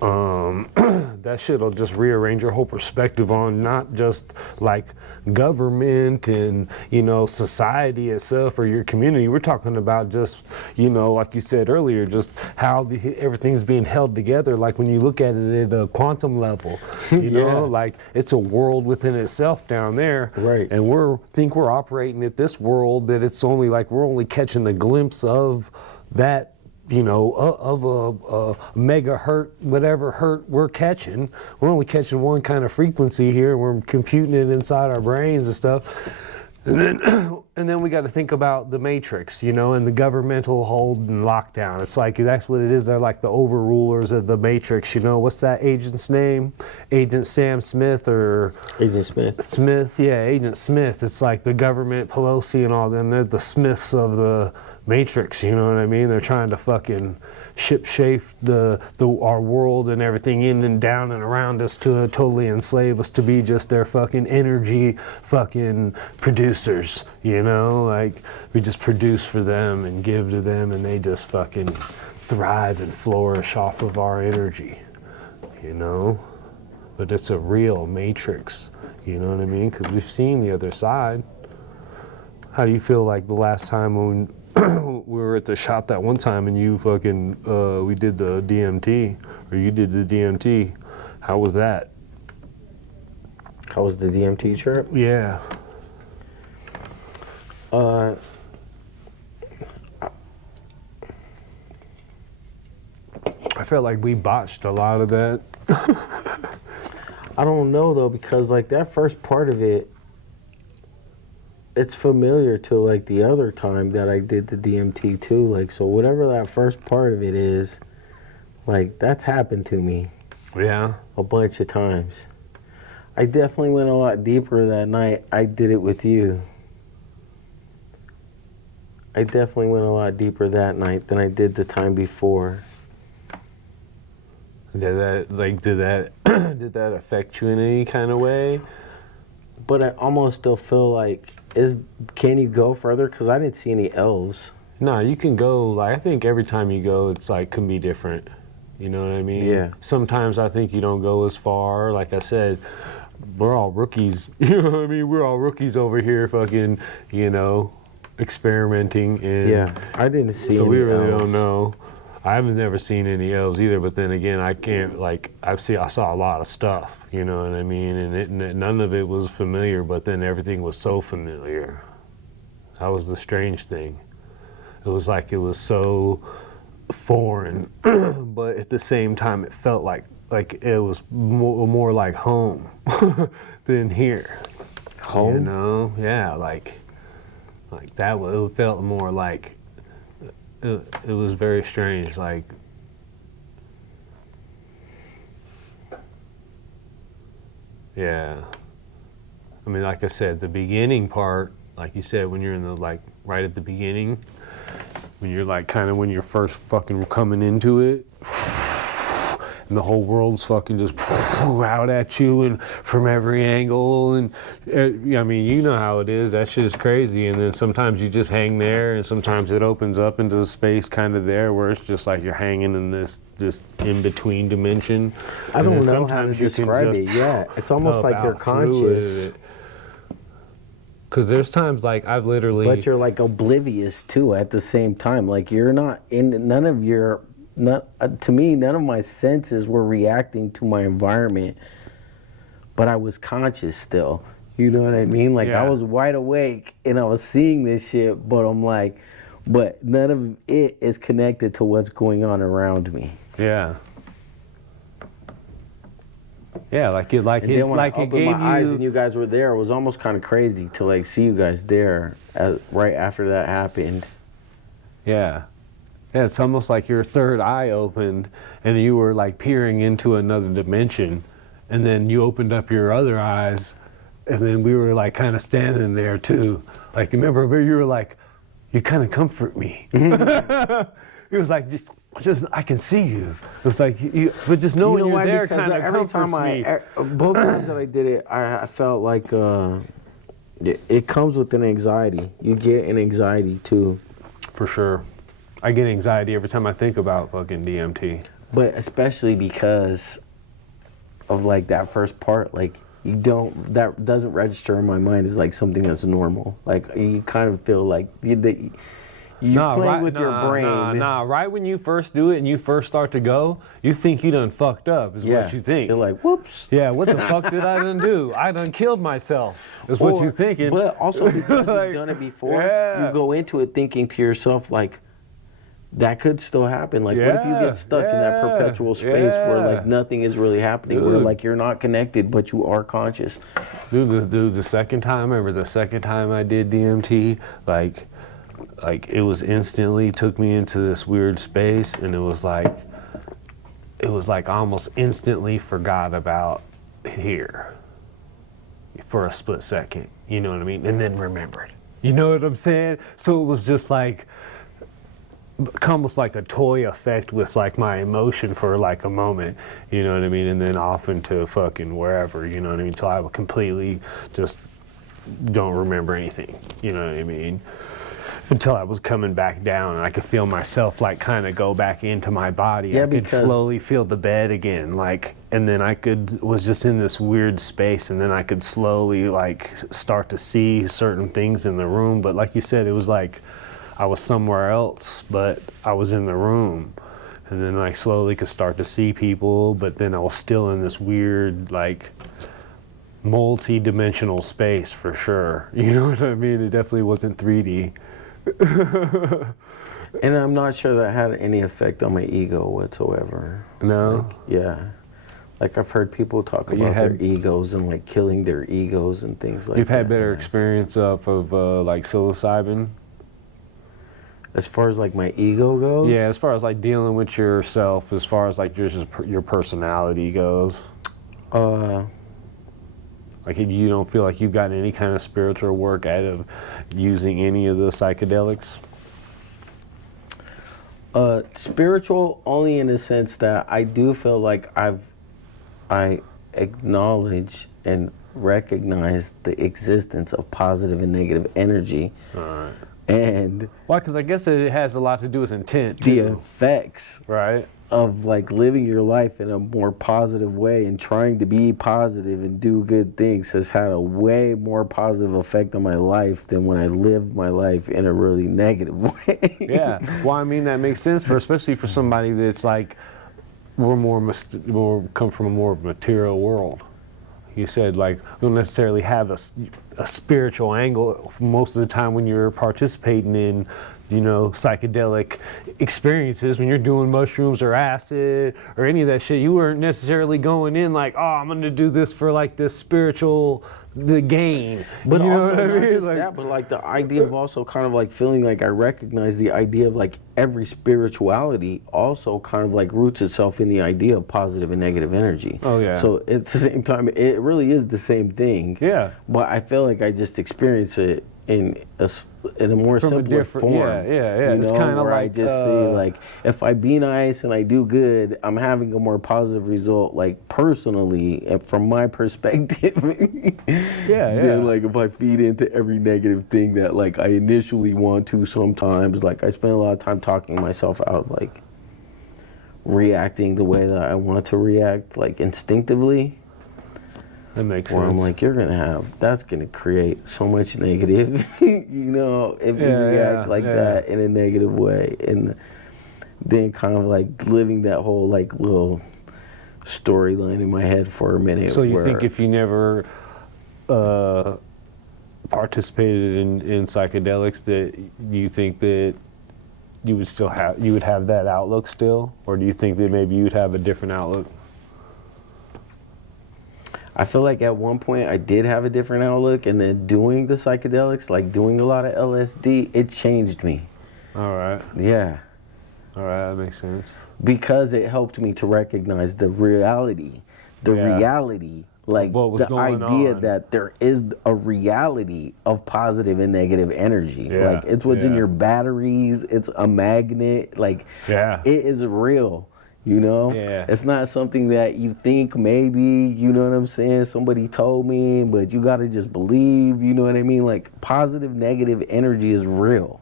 that shit'll just rearrange your whole perspective on not just like government and, you know, society itself or your community. We're talking about just, you know, like you said earlier, just how everything's being held together. Like when you look at it at a quantum level, you Yeah. know, like it's a world within itself down there. Right. And we're operating at this world that it's only like we're only catching a glimpse of that, you know, of a megahertz, whatever hertz we're catching. We're only catching one kind of frequency here. We're computing it inside our brains and stuff. And then we got to think about the matrix, you know, and the governmental hold and lockdown. It's like, that's what it is. They're like the overrulers of the matrix, you know. What's that agent's name? Agent Sam Smith or... Agent Smith. Smith, yeah, Agent Smith. It's like the government, Pelosi and all them. They're the Smiths of the matrix, you know what I mean? They're trying to fucking ship-shape our world and everything in and down and around us to totally enslave us to be just their fucking energy fucking producers, you know? Like, we just produce for them and give to them, and they just fucking thrive and flourish off of our energy, you know? But it's a real matrix, you know what I mean? Because we've seen the other side. How do you feel like the last time when we were at the shop that one time and you fucking, we did the DMT, or you did the DMT? How was that? How was the DMT trip? Yeah. I felt like we botched a lot of that. I don't know though, because like that first part of it, it's familiar to like the other time that I did the DMT too. Like, so whatever that first part of it is, like that's happened to me Yeah. a bunch of times. I definitely went a lot deeper that night. I did it with you. I definitely went a lot deeper that night than I did the time before. Did that did that affect you in any kind of way? But I almost still feel like, can you go further? Because I didn't see any elves. No, you can go, like, I think every time you go, it's like, can be different. You know what I mean? Yeah. Sometimes I think you don't go as far. Like I said, we're all rookies. You know what I mean? We're all rookies over here fucking, you know, experimenting. And Yeah, I didn't see so any we really elves. don't know. I've never seen any elves either, but then again, I can't, like, I saw a lot of stuff, you know what I mean? And none of it was familiar, but then everything was so familiar. That was the strange thing. It was like it was so foreign, but at the same time it felt like it was more like home than here. Home? You know? Yeah, like that. It felt more like it was very strange. Like, yeah. I mean, like I said, the beginning part, like you said, when you're in the like right at the beginning, when you're like kind of when you're first fucking coming into it. And the whole world's fucking just out at you and from every angle. And I mean, you know how it is. That shit is crazy. And then sometimes you just hang there, and sometimes it opens up into the space kind of there where it's just like you're hanging in this in-between dimension. I don't know how to describe it. Yeah, it's almost like you're conscious. Because there's times like I've literally... But you're like oblivious too at the same time. Like you're not in none of your... to me, none of my senses were reacting to my environment, but I was conscious still. You know what I mean? Like I was wide awake and I was seeing this shit, but I'm like, but none of it is connected to what's going on around me. Yeah. Yeah, like it, like and it, then when like I it opened gave my eyes you. and you guys were there, it was almost kind of crazy to like see you guys there right after that happened. Yeah. Yeah, it's almost like your third eye opened and you were like peering into another dimension, and then you opened up your other eyes, and then we were like kind of standing there too. Like, remember, you were like, you kind of comfort me. It was like, just I can see you. It was like, but just knowing you're there kind of comforts me. Both times that I did it, I felt like it comes with an anxiety. You get an anxiety too. For sure. I get anxiety every time I think about fucking DMT. But especially because of like that first part, like that doesn't register in my mind as like something that's normal. Like you kind of feel like you're playing with your brain. Right when you first do it and you first start to go, you think you done fucked up is what you think. You're like, whoops. Yeah, what the fuck did I done do? I done killed myself is what you're thinking. But also because you've done it before, you go into it thinking to yourself like, that could still happen. Like, what if you get stuck in that perpetual space where like nothing is really happening, where like you're not connected, but you are conscious? Dude, the second time, I remember the second time I did DMT, like it was instantly took me into this weird space, and it was like almost instantly forgot about here for a split second. You know what I mean? And then remembered. You know what I'm saying? So it was just like almost like a toy effect with like my emotion for like a moment, you know what I mean, and then off into fucking wherever, you know what I mean, until I would completely just don't remember anything, you know what I mean, until I was coming back down and I could feel myself like kind of go back into my body. I could slowly feel the bed again, like, and then was just in this weird space, and then I could slowly like start to see certain things in the room, but like you said, it was like I was somewhere else, but I was in the room. And then I slowly could start to see people, but then I was still in this weird, like, multi-dimensional space for sure. You know what I mean? It definitely wasn't 3D. And I'm not sure that had any effect on my ego whatsoever. No? Like, yeah. Like I've heard people talk about their egos and like killing their egos and things like that. You've had better experience of like psilocybin? As far as like my ego goes? Yeah, as far as like dealing with yourself, as far as like your personality goes. Like you don't feel like you've gotten any kind of spiritual work out of using any of the psychedelics? Spiritual only in the sense that I do feel like I acknowledge and recognize the existence of positive and negative energy. All right. And why? Because I guess it has a lot to do with intent, the too. effects right of like living your life in a more positive way and trying to be positive and do good things has had a way more positive effect on my life than when I lived my life in a really negative way. Yeah. Well, I mean, that makes sense especially for somebody that's like, we're come from a more material world. You said like we don't necessarily have a spiritual angle most of the time when you're participating in, you know, psychedelic experiences. When you're doing mushrooms or acid or any of that shit, you weren't necessarily going in like, oh, I'm gonna do this for like this spiritual the gain. But you know also what I not mean? just Like, that, but like the idea of also kind of like feeling like I recognize the idea of like every spirituality also kind of like roots itself in the idea of positive and negative energy. Oh, yeah. So at the same time, it really is the same thing. Yeah. But I feel like I just experience it in a more From a simpler different- form. yeah. You It's know, kinda where I like, just see like if I be nice and I do good, I'm having a more positive result, like personally and from my perspective. Than like if I feed into every negative thing that like I initially want to sometimes. Like I spend a lot of time talking myself out of like reacting the way that I want to react, like instinctively. that makes Where sense. I'm like, that's gonna create so much negative, you know, if you react like that in a negative way. And then kind of like living that whole like little storyline in my head for a minute. So you think if you never participated in psychedelics, that you think that you would have that outlook still, or do you think that maybe you'd have a different outlook? I feel like at one point I did have a different outlook, and then doing the psychedelics, like doing a lot of LSD, it changed me. All right. Yeah. All right, that makes sense. Because it helped me to recognize the reality, like what was the going idea on. that there is a reality of positive and negative energy. Yeah, Like it's what's in your batteries, it's a magnet, like Yeah. it is real. You know, Yeah. it's not something that you think maybe, you know what I'm saying, somebody told me, but you got to just believe, you know what I mean? Like positive, negative energy is real.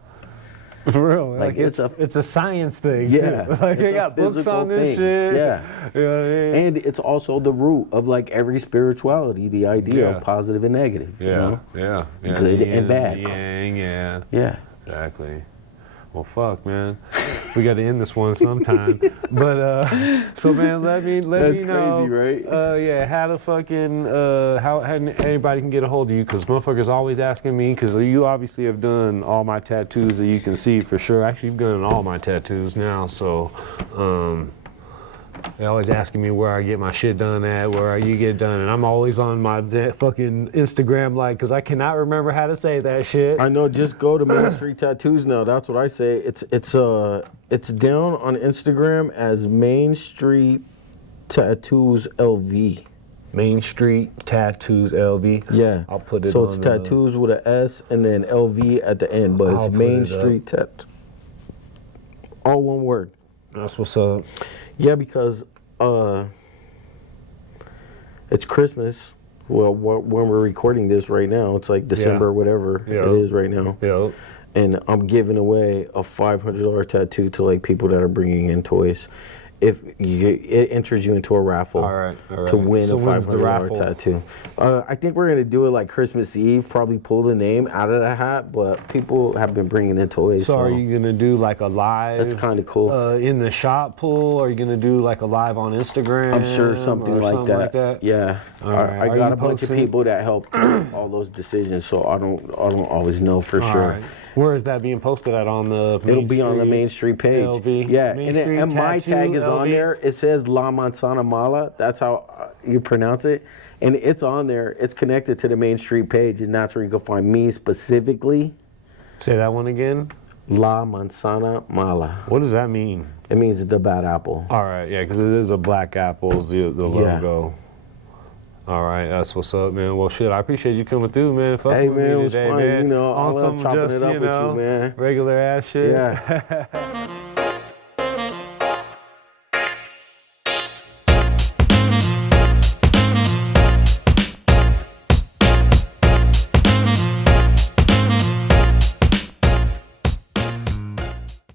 For real, Like, it's a science thing. Yeah, too. Like it's they a got books physical on this thing. shit. Yeah. You know what I mean? And it's also the root of like every spirituality, the idea Yeah. of positive and negative. Yeah, You know? yeah. Good Yin and bad. Yang, yeah. Yeah. Exactly. Well, fuck, man. We got to end this one sometime. But so, man, let me That's know. crazy, right? Yeah, how the fucking how anybody can get a hold of you? Because motherfuckers always asking me. Because you obviously have done all my tattoos that you can see for sure. Actually, you've done all my tattoos now. So, they're always asking me where I get my shit done at, where you get done, and I'm always on my fucking Instagram, like, because I cannot remember how to say that shit. I know, just go to Main Street Tattoos now. That's what I say. It's down on Instagram as Main Street Tattoos LV. Main Street Tattoos LV. Yeah. I'll put it so on it's tattoos with an S and then LV at the end, but I'll it's put Main it up. Street Tattoo. All one word. That's what's up. Yeah, because it's Christmas. Well, when we're recording this right now, it's like December or whatever it is right now. Yeah. And I'm giving away a $500 tattoo to like people that are bringing in toys. If it enters you into a raffle All right. to win So a when's the $500 raffle? tattoo. I think we're gonna do it like Christmas Eve. Probably pull the name out of the hat, but people have been bringing in toys. So are you gonna do like a live? That's kind of cool. In the shop pool? Are you gonna do like a live on Instagram? I'm sure something or like that. Yeah, All right. I Are got you a bunch of posting- people that helped all those decisions, so I don't always know for All sure. right. Where is that being posted at on the? It'll be on the Main Street page. LV. Yeah, Main and, Street and my Tattoo tag is on LV. there. It says La Manzana Mala. That's how you pronounce it. And it's on there. It's connected to the Main Street page, and that's where you can find me specifically. Say that one again. La Manzana Mala. What does that mean? It means the bad apple. All right, yeah, because it is a black apple, is the logo. All right, that's what's up, man. Well, shit, I appreciate you coming through, man. Fuck Hey, with man, me it was today, fun. man. You know, I On love some chopping just, it up with you, man. regular ass shit. Yeah.